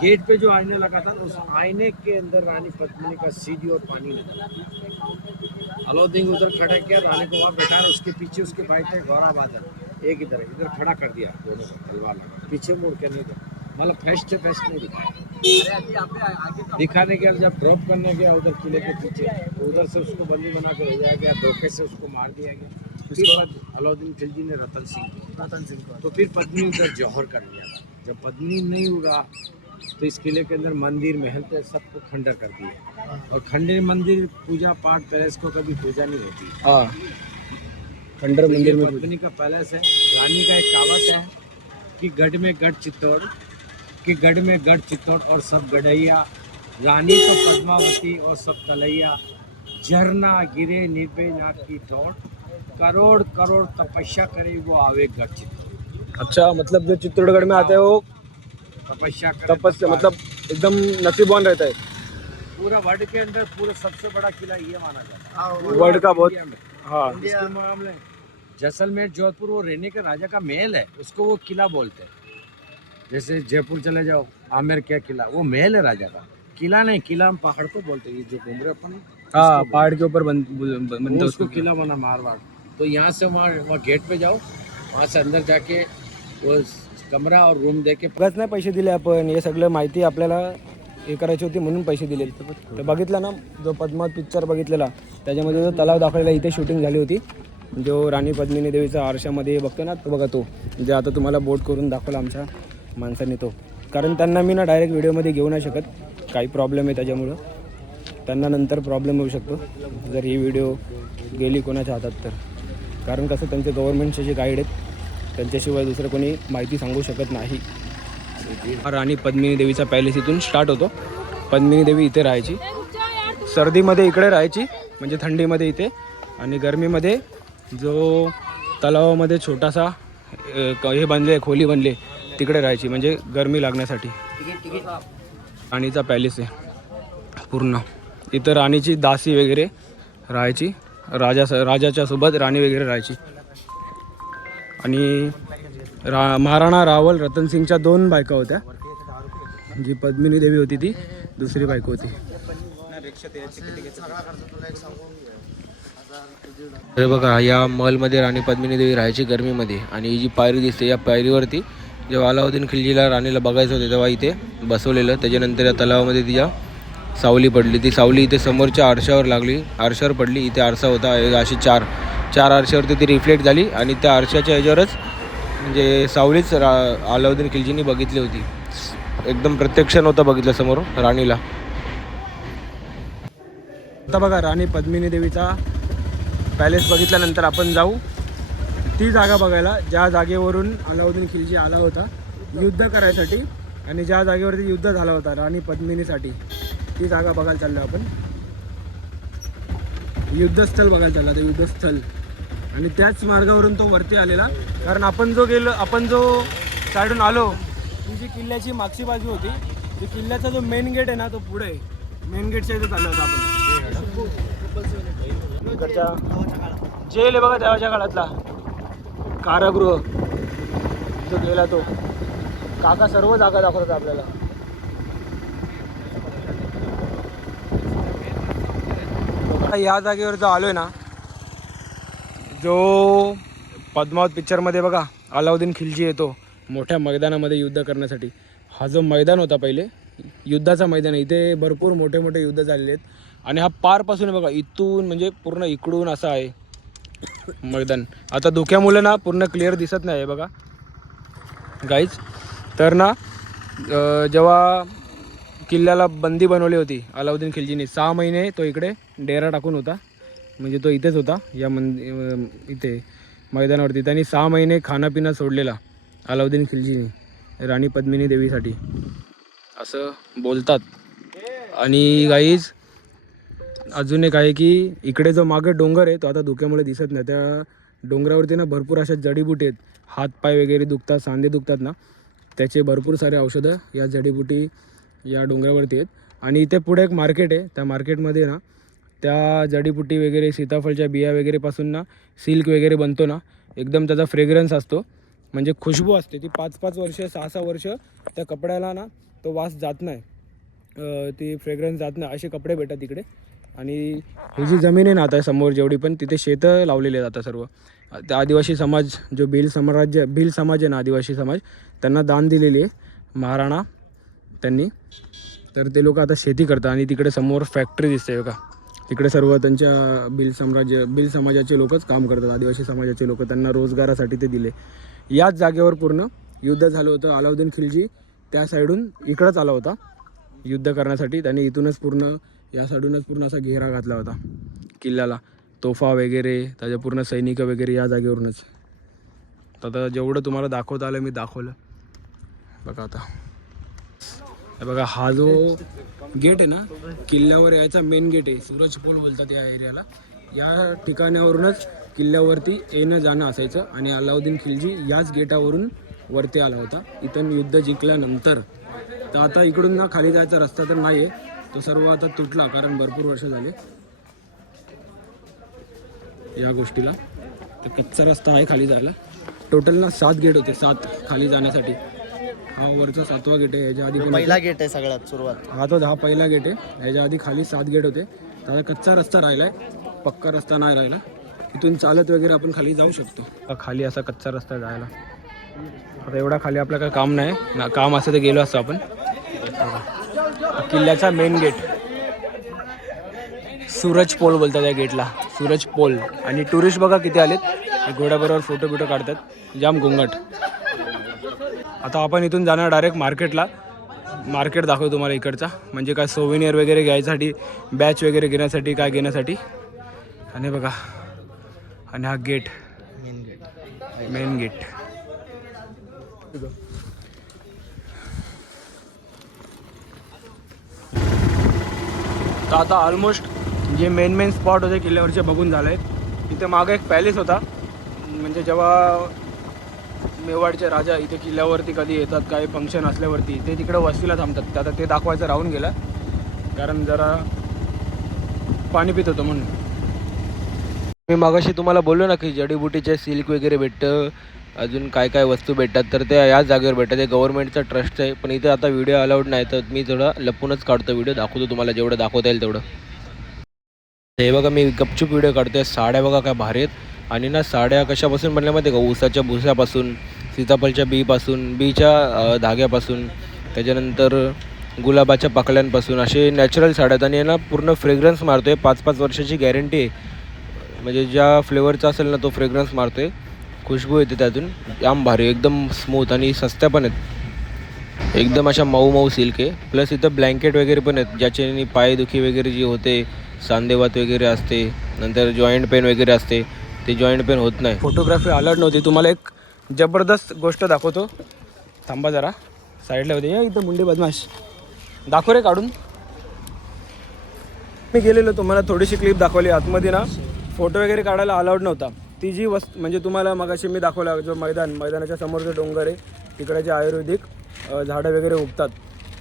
गेट पे जो आईने लगा था, उस आईने के अंदर रानी पद्मिनी का सीढ़ी और पानी लगा. अलाउद्दीन उधर खड़ा किया, रानी को वहाँ बैठा, उसके पीछे उसके भाई थे गौरा बहादुर, एक इधर खड़ा कर दिया, दोनों को तलवार लगा, पीछे मुड़ के नहीं दिया. मतलब फेस्ट टू फेस्ट नहीं दिखाया. दिखाने के बाद जब ड्रॉप करने गया उधर किले के पीछे, तो उधर से उसको बंदी बना के भेजा गया, धोखे से उसको मार दिया गया. फिर अलाउद्दीन खिलजी ने रतन सिंह को, तो फिर पद्मिनी उधर जौहर कर दिया. जब पद्मिनी नहीं उड़ा तो इस किले के अंदर मंदिर महल थे, सबको खंडर कर दिया. और खंडर मंदिर, पूजा पाठ, पैलेस को कभी पूजा नहीं होती. हाँ, खंडर मंदिर में पद्मिनी का पैलेस है. रानी का एक कहावत है कि गढ़ में गढ़ चित्तौड़, कि गढ़ में गढ़ चित्तौड़ और सब गढ़ैया, रानी तो पद्मावती और सब कलैया, झरना गिरे निर्भय नाथ की तोड़, करोड़ करोड़ तपस्या करे वो आवे गढ़ चित्तौड़. अच्छा, मतलब जो चित्तौड़गढ़ में आते हैं वो तपस्या करे, तपस्या, मतलब एकदम नसीबवान रहता है. पूरा वर्ल्ड के अंदर पूरा सबसे बड़ा किला ये माना जाता है. वर्ल्ड का बहुत, इंडिया में. हाँ इसके मामले जैसलमेर जोधपुर वो रहने का राजा का महल है, उसको वो किला बोलते हैं. जैसे जयपुर चले जाओ, आमेर क्या किला, वो महल है राजा का, किला नहीं. किला हम पहाड़ को बोलते हैं, ये जो घूम रहे अपन, हाँ पहाड़ के ऊपर बनता है उसको किला बना मारवाड़. तो यहाँ से वहाँ गेट पे जाओ, वहाँ से अंदर जाके वो कमरा और रूम दे के. उगाच नाही पैसे दिले आपण, हे सगळं माहिती आपल्याला हे करायची होती म्हणून पैसे दिले. तर बघितलं ना, जो पद्मावत पिक्चर बघितलेला त्याच्यामध्ये जो तलाव दाखवलेला, इथे शूटिंग झाली होती. जो राणी पद्मिनी देवीचा आरशामध्ये बघतो ना, तो बघा, तो म्हणजे आता तुम्हाला बोट करून दाखवला आमच्या माणसांनी तो. कारण त्यांना मी ना डायरेक्ट व्हिडिओमध्ये घेऊ नाही शकत, काही प्रॉब्लेम आहे त्याच्यामुळं. त्यांना नंतर प्रॉब्लेम होऊ शकतो जर ही व्हिडिओ गेली कोणाच्या हातात तर. कारण कसं त्यांचे गव्हर्नमेंटचे जे गाईड आहेत त्यांच्याशिवाय दुसरं कोणी माहिती सांगू शकत नाही. राणी पद्मिनी देवीचा पॅलेस इथून स्टार्ट होतो पद्मिनी देवी इथे राहायची. सर्दीमध्ये इकडे राहायची, म्हणजे थंडीमध्ये इथे, आणि गरमीमध्ये जो तलावामध्ये छोटासा हे बनले, खोली बनले, तिकडे राहायची, म्हणजे गरमी लागण्यासाठी. राणीचा पॅलेस आहे पूर्ण. इथं राणीची दासी वगैरे राहायची, राजाच्या सोबत राणी वगैरे राहायची. आणि महाराणा रावल रतनसिंगच्या 2 बायका होत्या. जी पद्मिनी देवी होती ती दुसरी बायको होती. हे बघा, या महलमध्ये राणी पद्मिनी देवी राहायची गरमीमध्ये. आणि ही जी पायरी दिसते, या पायरीवरती जेव्हा अलाउद्दीन खिलजीला राणीला बघायचं होते तेव्हा इथे बसवलेलं. त्याच्यानंतर या तलावामध्ये तिच्या सावली पडली. ती सावली इथे समोरच्या आरशावर लागली, आरशावर पडली. इथे आरसा होता, अशी चार आरशावरती ती रिफ्लेक्ट झाली. आणि त्या आरशाच्या ह्याच्यावरच म्हणजे सावलीच अलाउद्दीन खिलजींनी बघितली होती. एकदम प्रत्यक्ष नव्हतं बघितलं समोर राणीला. आता बघा, राणी पद्मिनी देवीचा पॅलेस बघितल्यानंतर आपण जाऊ ती जागा बघायला, ज्या जागेवरून अलाउद्दीन खिलजी आला होता युद्ध करायसाठी, आणि ज्या जागेवरती युद्ध झाला होता राणी पद्मिनीसाठी. ती जागा बघायला चाललो आपण. युद्धस्थल बघायला चालला तर युद्धस्थल. आणि त्याच मार्गावरून तो वरती आलेला, कारण आपण जो साईडून आलो, ती जी किल्ल्याची मागची बाजू होती, ती किल्ल्याचा जो मेन गेट आहे ना, तो पुढे मेन गेटच्या इथे चाललो होतो आपण. इकडच्या जेल आहे बघा, तेव्हाच्या काळातला कारागृह जो गेला तो. काका सर्व जागा दाखवतात आपल्याला. या जागेवर जो आलोय ना, जो पद्मावत पिक्चरमध्ये बघा अलाउद्दीन खिलजी येतो मोठ्या मैदानामध्ये युद्ध करण्यासाठी. हा जो मैदान होता पहिले युद्धाचा मैदान आहे, इथे भरपूर मोठे मोठे युद्ध झालेले आहेत. आणि हा पारपासून बघा इथून म्हणजे पूर्ण इकडून असं आहे मैदान. आता धुक्यामुळे ना पूर्ण क्लिअर दिसत नाही आहे बघा गाईज. तर ना जेव्हा किल्ल्याला बंदी बनवली होती अलाउद्दीन खिलजीने, 6 महिने तो इकडे डेरा टाकून होता, म्हणजे तो इथेच होता या इथे मैदानावरती. त्यांनी 6 महिने खानापिना सोडलेला अलाउद्दीन खिलजीने राणी पद्मिनी देवीसाठी, असं बोलतात. आणि गाईज अजून एक आहे की इकडे जो मागे डोंगर आहे तो आता धुक्यामुळे दिसत नाही. त्या डोंगरावरती ना भरपूर अशा जडीबुटी आहेत. हातपाय वगैरे दुखतात, सांधे दुखतात ना, त्याचे भरपूर सारे औषधं या जडीबुटी या डोंगरावरती आहेत. आणि इथे पुढे एक मार्केट आहे, त्या मार्केटमध्ये ना त्या जडीबुटी वगैरे सीताफळच्या बिया वगैरेपासून ना सिल्क वगैरे बनतो ना, एकदम त्याचा फ्रेग्रन्स असतो, म्हणजे खुशबू असते ती 5-5 वर्ष 6-6 वर्ष त्या कपड्याला ना तो वास जात नाही, ती फ्रेग्रन्स जात नाही. असे कपडे भेटतात तिकडे. आणि ही जी जमीन आहे ना आता समोर जेवढी पण, तिथे शेतं लावलेले आहेत आता सर्व. त्या आदिवासी समाज जो भिल समाज आहे ना, आदिवासी समाज, त्यांना दान दिलेली आहे महाराणा त्यांनी. तर ते लोक आता शेती करतात. आणि तिकडे समोर फॅक्टरी दिसते बघा, तिकडे सर्व त्यांच्या भिल समाजाचे लोकच काम करतात, आदिवासी समाजाचे लोक. त्यांना रोजगारासाठी ते दिले. याच जागेवर पूर्ण युद्ध झालं होतं. अलाउद्दीन खिलजी त्या साईडून इकडंच आला होता युद्ध करण्यासाठी. त्याने इथूनच पूर्ण या साईडूनच पूर्ण असा घेरा घातला होता किल्ल्याला, तोफा वगैरे, त्याच्या पूर्ण सैनिक वगैरे या जागेवरूनच. आता जेवढं तुम्हाला दाखवता आलं मी दाखवलं बघा. आता बघा हा जो गेट आहे ना किल्ल्यावर यायचा मेन गेट आहे, सूरज पोल बोलतात या एरियाला. या ठिकाणावरूनच किल्ल्यावरती येणं जाणं असायचं. आणि अलाउद्दीन खिलजी याच गेटावरून वरती आला होता इथं युद्ध जिंकल्यानंतर. तर आता इकडून ना खाली जायचा रस्ता तर नाही आहे, तो सर्व आता तुटला, कारण भरपूर वर्ष झाले या गोष्टीला. तर कच्चा रस्ता आहे खाली जायला. टोटल ना 7 गेट होते, 7 खाली जाण्यासाठी. हा वरचा 7वा गेट आहे. ह्याच्या आधी पहिला गेट आहे सगळ्यात सुरुवात. हा पहिला गेट आहे. ह्याच्या आधी खाली 7 गेट होते. त्याला कच्चा रस्ता राहिला आहे, पक्का रस्ता नाही राहिला. इथून चालत वगैरे आपण खाली जाऊ शकतो. खाली असा कच्चा रस्ता आहे जायला. आता एवढा खाली आपलं काय काम नाही ना, काम असं तर गेलो असतो आपण. किल्ल्याचा मेन गेट सूरज पोल बोलतात या गेटला, सूरज पोल. आणि टुरिस्ट बघा किती आलेत, घोड्याबरोबर फोटो बिटो काढतात, जाम घोंगट. आता आपण इथून जाणार डायरेक्ट मार्केटला. मार्केट दाखवतो तुम्हाला इकडचा, म्हणजे काय सोव्हिनियर वगैरे घ्यायसाठी, बॅच वगैरे घेण्यासाठी, काय घेण्यासाठी. आणि बघा, आणि हा गेट मेन गेट. तर आता ऑलमोस्ट जे मेन स्पॉट होते किल्ल्यावरचे बघून झालं आहे. इथे मागं एक पॅलेस होता, म्हणजे जेव्हा मेवाडचे राजा इथे किल्ल्यावरती कधी येतात काही फंक्शन असल्यावरती ते तिकडे वस्तीला थांबतात. आता ते दाखवायचं राहून गेलं कारण जरा पाणी पित होतं म्हणून. मी मागाशी तुम्हाला बोललो ना की जडीबुटीचे सिल्क वगैरे भेटतं, अजून काय काय वस्तू भेटतात, तर ते याच जागेवर भेटतात. ते गव्हर्नमेंटचा ट्रस्ट आहे, पण इथे आता व्हिडिओ अलाउड नाही, तर मी थोडा लपूनच काढतो व्हिडिओ. दाखवतो तुम्हाला जेवढं दाखवता येईल तेवढं. हे बघा मी गपचूप व्हिडिओ काढतोय. साड्या बघा काय भारी आहेत. आणि ना साड्या कशापासून बनल्या माहिती आहे का? ऊसाच्या भुसापासून, सीताफळच्या बीपासून, बीच्या धाग्यापासून, त्याच्यानंतर गुलाबाच्या पाकळ्यांपासून असे नॅचरल साड्या आहेत. आणि ना पूर्ण फ्रेग्रन्स मारतो आहे. 5-5 वर्षाची गॅरंटी आहे. म्हणजे ज्या फ्लेवरचा असेल ना तो फ्रेग्रन्स मारतो आहे. खुशबू येते त्यातून. जाम भारी, एकदम स्मूथ आणि सस्त्या पण आहेत. एकदम अशा मऊ मऊ सिल्क आहे. प्लस इथं ब्लँकेट वगैरे पण आहेत, ज्याच्याने पायदुखी वगैरे जी होते, सांधेवात वगैरे असते, नंतर जॉईंट पेन वगैरे असते, ते जॉईंट पेन होत नाही. फोटोग्राफी अलाउड नव्हती. तुम्हाला एक जबरदस्त गोष्ट दाखवतो. थांबा जरा, साईडला होते. या इथं मुंडी बदमाश, दाखव रे काढून. मी गेलेलो, तुम्हाला थोडीशी क्लिप दाखवली. आतमध्ये ना फोटो वगैरे काढायला अलाउड नव्हता. ती जी म्हणजे तुम्हाला मगाशी मी दाखवला जो मैदानाच्या समोरचं डोंगर आहे, तिकडे जे आयुर्वेदिक झाडं वगैरे उगतात,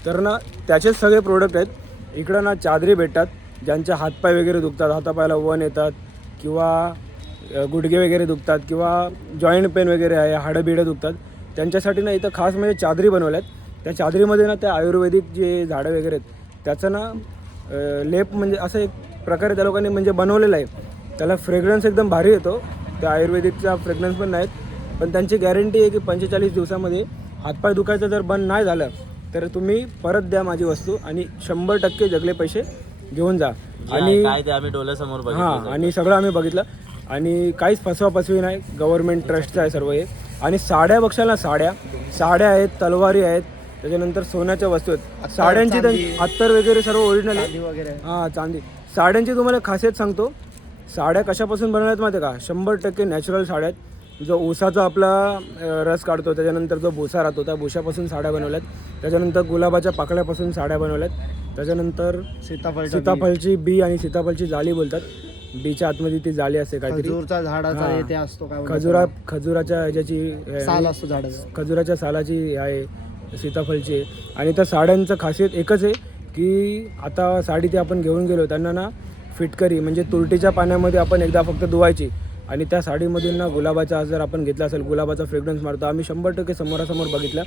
तर ना त्याचेच सगळे प्रोडक्ट आहेत. इकडं ना चादरी भेटतात, ज्यांचे हातपाय वगैरे दुखतात, हातापायाला वन येतात किंवा गुडघे वगैरे दुखतात किंवा जॉईंट पेन वगैरे आहे, हाडं बिडं दुखतात, त्यांच्यासाठी ना इथं खास म्हणजे चादरी बनवल्यात. त्या चादरीमध्ये ना त्या आयुर्वेदिक जे झाडं वगैरे आहेत त्याचं ना लेप म्हणजे असं एक प्रकारे त्या लोकांनी म्हणजे बनवलेलं आहे. त्याला फ्रेग्रन्स एकदम भारी येतो. त्या आयुर्वेदिकचा फ्रेग्रन्स पण नाहीत, पण त्यांची गॅरंटी आहे की 45 दिवसामध्ये हातपाय दुखायचं जर बंद नाही झालं तर तुम्ही परत द्या माझी वस्तू आणि 100% जगले पैसे घेऊन जा. आणि काय ते आम्ही डोळ्यासमोर बघितलं. हां, आणि सगळं आम्ही बघितलं आणि काहीच फसवाफसवी नाही. गव्हर्नमेंट ट्रस्टचं आहे सर्व हे. आणि साड्या बघशाल ना, साड्या आहेत, तलवारी आहेत, त्याच्यानंतर सोन्याच्या वस्तू आहेत. साड्यांची अत्तर वगैरे सर्व ओरिजिनल आहे. हां, चांदी. साड्यांची तुम्हाला खासियत सांगतो. साड्या कशापासून बनवल्यात माहिती आहे का? 100% नॅचरल साड्या आहेत. जो ऊसाचा आपला रस काढतो, त्याच्यानंतर जो भुसा राहतो त्या भुशापासून साड्या बनवल्यात. त्याच्यानंतर गुलाबाच्या पाकळ्यापासून साड्या बनवल्यात. त्याच्यानंतर सीताफळची बी आणि सीताफळची जाळी बोलतात. बीच्या आतमध्ये ती जाळी असते काहीतरी. खजूरचा झाडाचा ते असतो काय खजुराच्या ह्याच्याची साल असतो झाडाचा. खजुराच्या सालाची आहे सीताफळची. आणि त्या साड्यांचं खासियत एकच आहे की आता साडी ती आपण घेऊन गेलो, त्यांना ना फिटकरी म्हणजे तुरटीच्या पाण्यामध्ये आपण एकदा फक्त धुवायची आणि त्या साडीमधून ना गुलाबाचा जर आपण घेतला असेल, गुलाबाचा फ्रेग्रन्स मारतो. आम्ही 100% समोरासमोर बघितलं.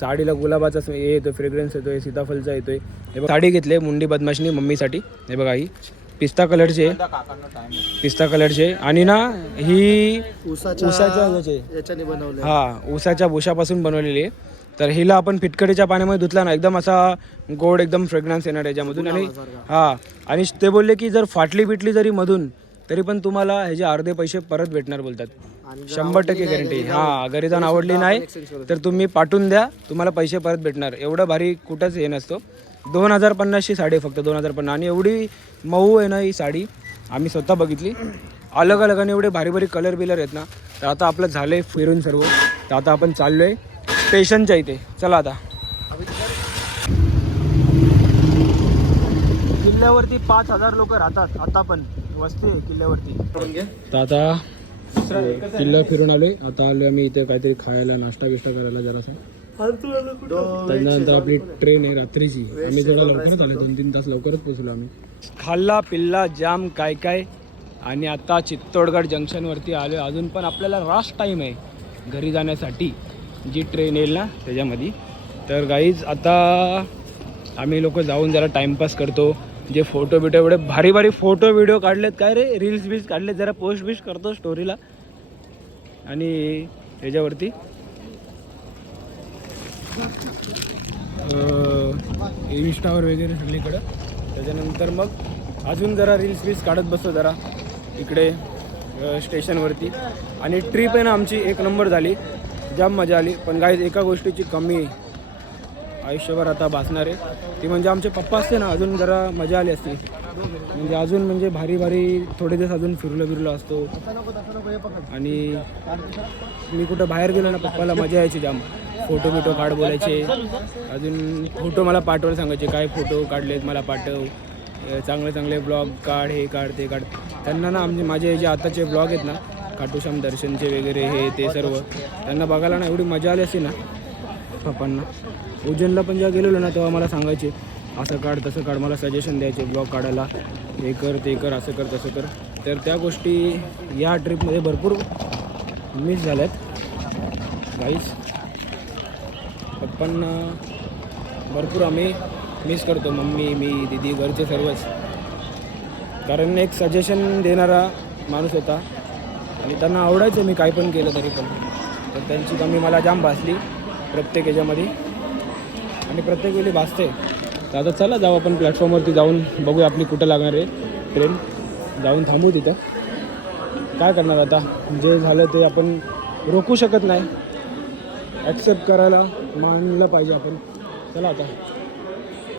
साडीला गुलाबाचा हे येतो, फ्रेग्रन्स येतो आहे, सीताफळचा येतो आहे. हे बघा साडी घेतली मुंडी बदमाशनी मम्मीसाठी. हे बघा ही पिस्ता कलरची आणि ना ही ऊसाच्या याच्याने बनवलं. हां, ऊसाच्या भुशापासून बनवलेली आहे. तर हिला आपण फिटकरीच्या पाण्यामध्ये धुतला ना एकदम असा गोड एकदम फ्रेग्रन्स येणार याच्यामधून. आणि हां, आणि ते बोलले की जर फाटली बिटली जरी मधून तरी पण तुम्हाला ह्याचे अर्धे पैसे परत भेटणार बोलतात. 100% गॅरंटी. हां, घरी जाऊन आवडली नाही तर तुम्ही पाठवून द्या, तुम्हाला पैसे परत भेटणार. एवढं भारी कुठंच हे नसतो. 2050ची साडी फक्त 2050. आणि एवढी मऊ आहे ना ही साडी, आम्ही स्वतः बघितली. अलग अलग आणि एवढे भारी भारी कलर बिलर आहेत ना. तर आता आपलं झालं आहे फिरून सर्व. तर आता आपण चाललो आहे स्टेशनच्या इथे. चला आता. किल्ल्यावरती 5000 लोक राहतात आता पण वस्ती आहे किल्ल्यावरती. तर आता किल्ला फिरून आलोय. आता आलो आम्ही इथे काहीतरी खायला, नाश्ता बिष्टा करायला जरासा. त्यानंतर आपली ट्रेन आहे रात्रीची. आम्ही थोडा लवकरच आलो, 2-3 तास लवकरच पोहोचलो आम्ही. खाल्ला पिल्ला जाम काय काय. आणि आता चित्तोडगड जंक्शनवरती आलो. अजून पण आपल्याला रास्ट टाईम आहे घरी जाण्यासाठी, जी ट्रेन येईल ना त्याच्यामध्ये. तर गाईज आता आम्ही लोक जाऊन जरा टाईमपास करतो. जे फोटो बिटो एवढे भारी भारी फोटो व्हिडिओ काढलेत काय रे, रील्स बील्स काढलेत, जरा पोस्ट बिस्ट करतो स्टोरीला आणि त्याच्यावरती इंस्टावर वगैरे सगळीकडं. त्याच्यानंतर मग अजून जरा रील्स बील्स काढत बसतो जरा इकडे स्टेशनवरती. आणि ट्रिप आहे ना आमची 1 नंबर झाली, जाम मजा आली. पण गाईज एका गोष्टीची कमी आयुष्यभर आता भासणार आहे, ती म्हणजे आमचे पप्पा असते ना, अजून जरा मजा आली असती. म्हणजे अजून म्हणजे भारी भारी थोडे दिवस अजून फिरलो असतो. आणि मी कुठं बाहेर गेलो ना पप्पाला मजा यायची जाम. फोटो बिटो काढ बोलायचे. अजून फोटो मला पाठवायला सांगायचे, काय फोटो काढलेत मला पाठव. चांगले चांगले ब्लॉग काढ, हे काढ ते काढ. त्यांना ना माझे जे आताचे ब्लॉग आहेत ना खाटूश्याम दर्शनचे वगैरे हे ते सर्व त्यांना बघायला ना एवढी मजा आली असते ना पप्पांना. उज्जैनला पण जेव्हा गेलेलो ना तेव्हा मला सांगायचे असं काढ तसं काढ, मला सजेशन द्यायचे ब्लॉग काढायला, हे कर ते कर असं कर तसं कर. तर त्या गोष्टी या ट्रिपमध्ये भरपूर मिस झाल्यात गाईस. पप्पांना भरपूर आम्ही मिस करतो, मम्मी मी दीदी घरचे सर्वच. कारण एक सजेशन देणारा माणूस होता आणि त्यांना आवडायचं मी काय पण केलं तरी पण. तर त्यांची कमी मला जाम भासली प्रत्येक ह्याच्यामध्ये आणि प्रत्येक वेळी भासते. तर आता चला जाऊ आपण प्लॅटफॉर्मवरती जाऊन बघूया आपली कुठं लागणार आहे ट्रेन. जाऊन थांबू तिथं. काय करणार आता, जे झालं ते आपण रोखू शकत नाही, ॲक्सेप्ट करायला मानलं पाहिजे आपण. चला आता.